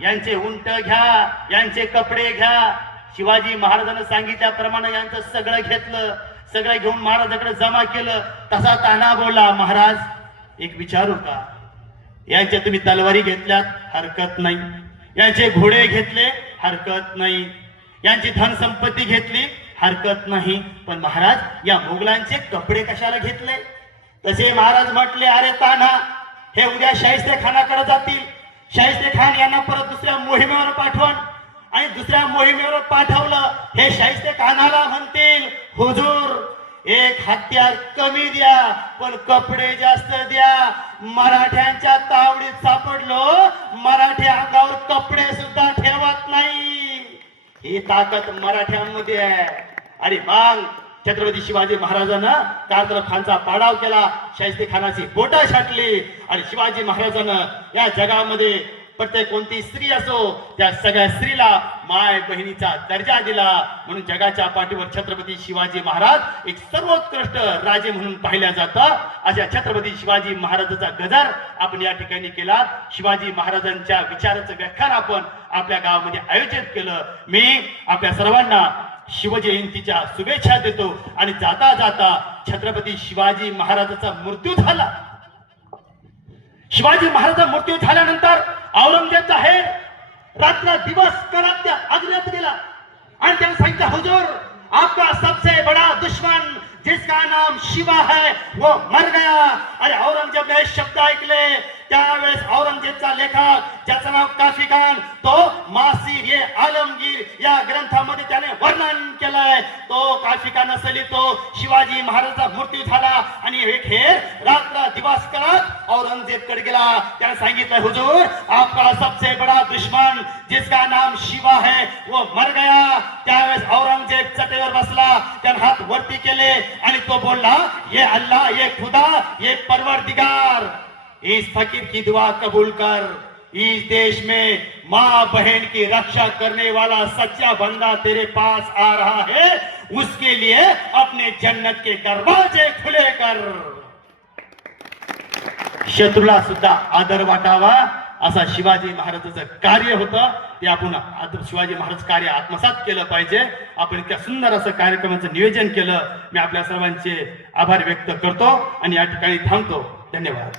यांचे उंट घ्या, यांचे कपडे घ्या. शिवाजी महाराजांना सांगितल्याप्रमाणे यांचं सगळं घेतलं. सगळं घेऊन महाराजांकडे जमा केलं. तसा ताना बोलला महाराज एक विचारू का? यांच्या तुम्ही तलवारी घेतल्यात हरकत नाही, यांचे घोडे घेतले हरकत नाही, यांची धनसंपत्ती घेतली हरकत नाही, पण महाराज या मोगलांचे कपडे कशाला घेतले? तसे महाराज म्हटले, अरे तान्हा, हे उद्या शाहिस्ते खानाकडे जातील, शाहिस्ते खान यांना परत दुसऱ्या मोहिमेवर पाठवण, आणि दुसऱ्या मोहिमेवर पाठवलं, हे शाहिस्ते खानाला म्हणतील, हुजूर एक हत्यार कमी द्या पण कपडे जास्त द्या. मराठ्यांच्या तावडीत सापडलो, मराठी अंगावर कपडे सुद्धा ठेवत नाही. ही ताकद मराठ्यांमध्ये आहे. आणि मग छत्रपती शिवाजी महाराजांना कारतल खानचा पाडाव केला, शाहिस्ते खानाची बोटं छाटली, आणि शिवाजी महाराजांना या जगामध्ये प्रत्येक कोणती स्त्री असो त्या सगळ्या स्त्रीला माय बहिणीचा दर्जा दिला. म्हणून जगाच्या पाठीवर छत्रपती शिवाजी महाराज एक सर्वोत्कृष्ट राजे म्हणून पाहिल्या जातात. अशा छत्रपती शिवाजी महाराजांचा गजर आपण या ठिकाणी केला. शिवाजी महाराजांच्या विचाराचं व्याख्यान आपण आपल्या गावामध्ये आयोजित केलं. मी आपल्या सर्वांना शिवजयंतीच्या शुभेच्छा देतो. आणि जाता जाता छत्रपती शिवाजी महाराजांचा मृत्यू झाला. शिवाजी महाराजांचा मृत्यू झाल्यानंतर औरंगजेबचा हे रात्र दिवस करत त्या आग्र्यात गेला आणि त्याने सांगितलं, हुजूर आपका सबसे बड़ा दुश्मन जिसका नाम शिवा है वो मर गया. अरे औरंगजेब हे शब्द ऐकले त्यावेळेस औरंगजेबचा लेखक ज्याचं नाव काफी खान, तो मासीर ये आलमगीर या ग्रंथामध्ये त्याने वर्णन केलंय. तो काफी खान असली तो शिवाजी महाराजांचा मृत्यू झाला आणि हे रात्र दिवस करत औरंगजेबकडे गेला. त्याने सांगितलं, हुजूर आपका सबसे बड़ा दुश्मन जिसका नाम शिवा है वो मर गया. त्यावेळेस औरंगजेब चटेवर बसला, त्याने हात वरती केले आणि तो बोलला, ये अल्लाह, ये खुदा, ये परवरदिगार, इस फकीर की दुआ कबूल कर. इस देश में माँ बहन की रक्षा करने वाला सच्चा बंदा तेरे पास आ रहा है, उसके लिए अपने जन्नत के दरवाजे खुले कर. शत्रूला सुद्धा आदर वाटावा असा शिवाजी महाराजांचं कार्य होतं. ते आपण शिवाजी महाराज कार्य आत्मसात केलं पाहिजे. आपण इतक्या सुंदर असं कार्यक्रमाचं नियोजन केलं. मी आपल्या सर्वांचे आभार व्यक्त करतो आणि या ठिकाणी थांबतो. धन्यवाद.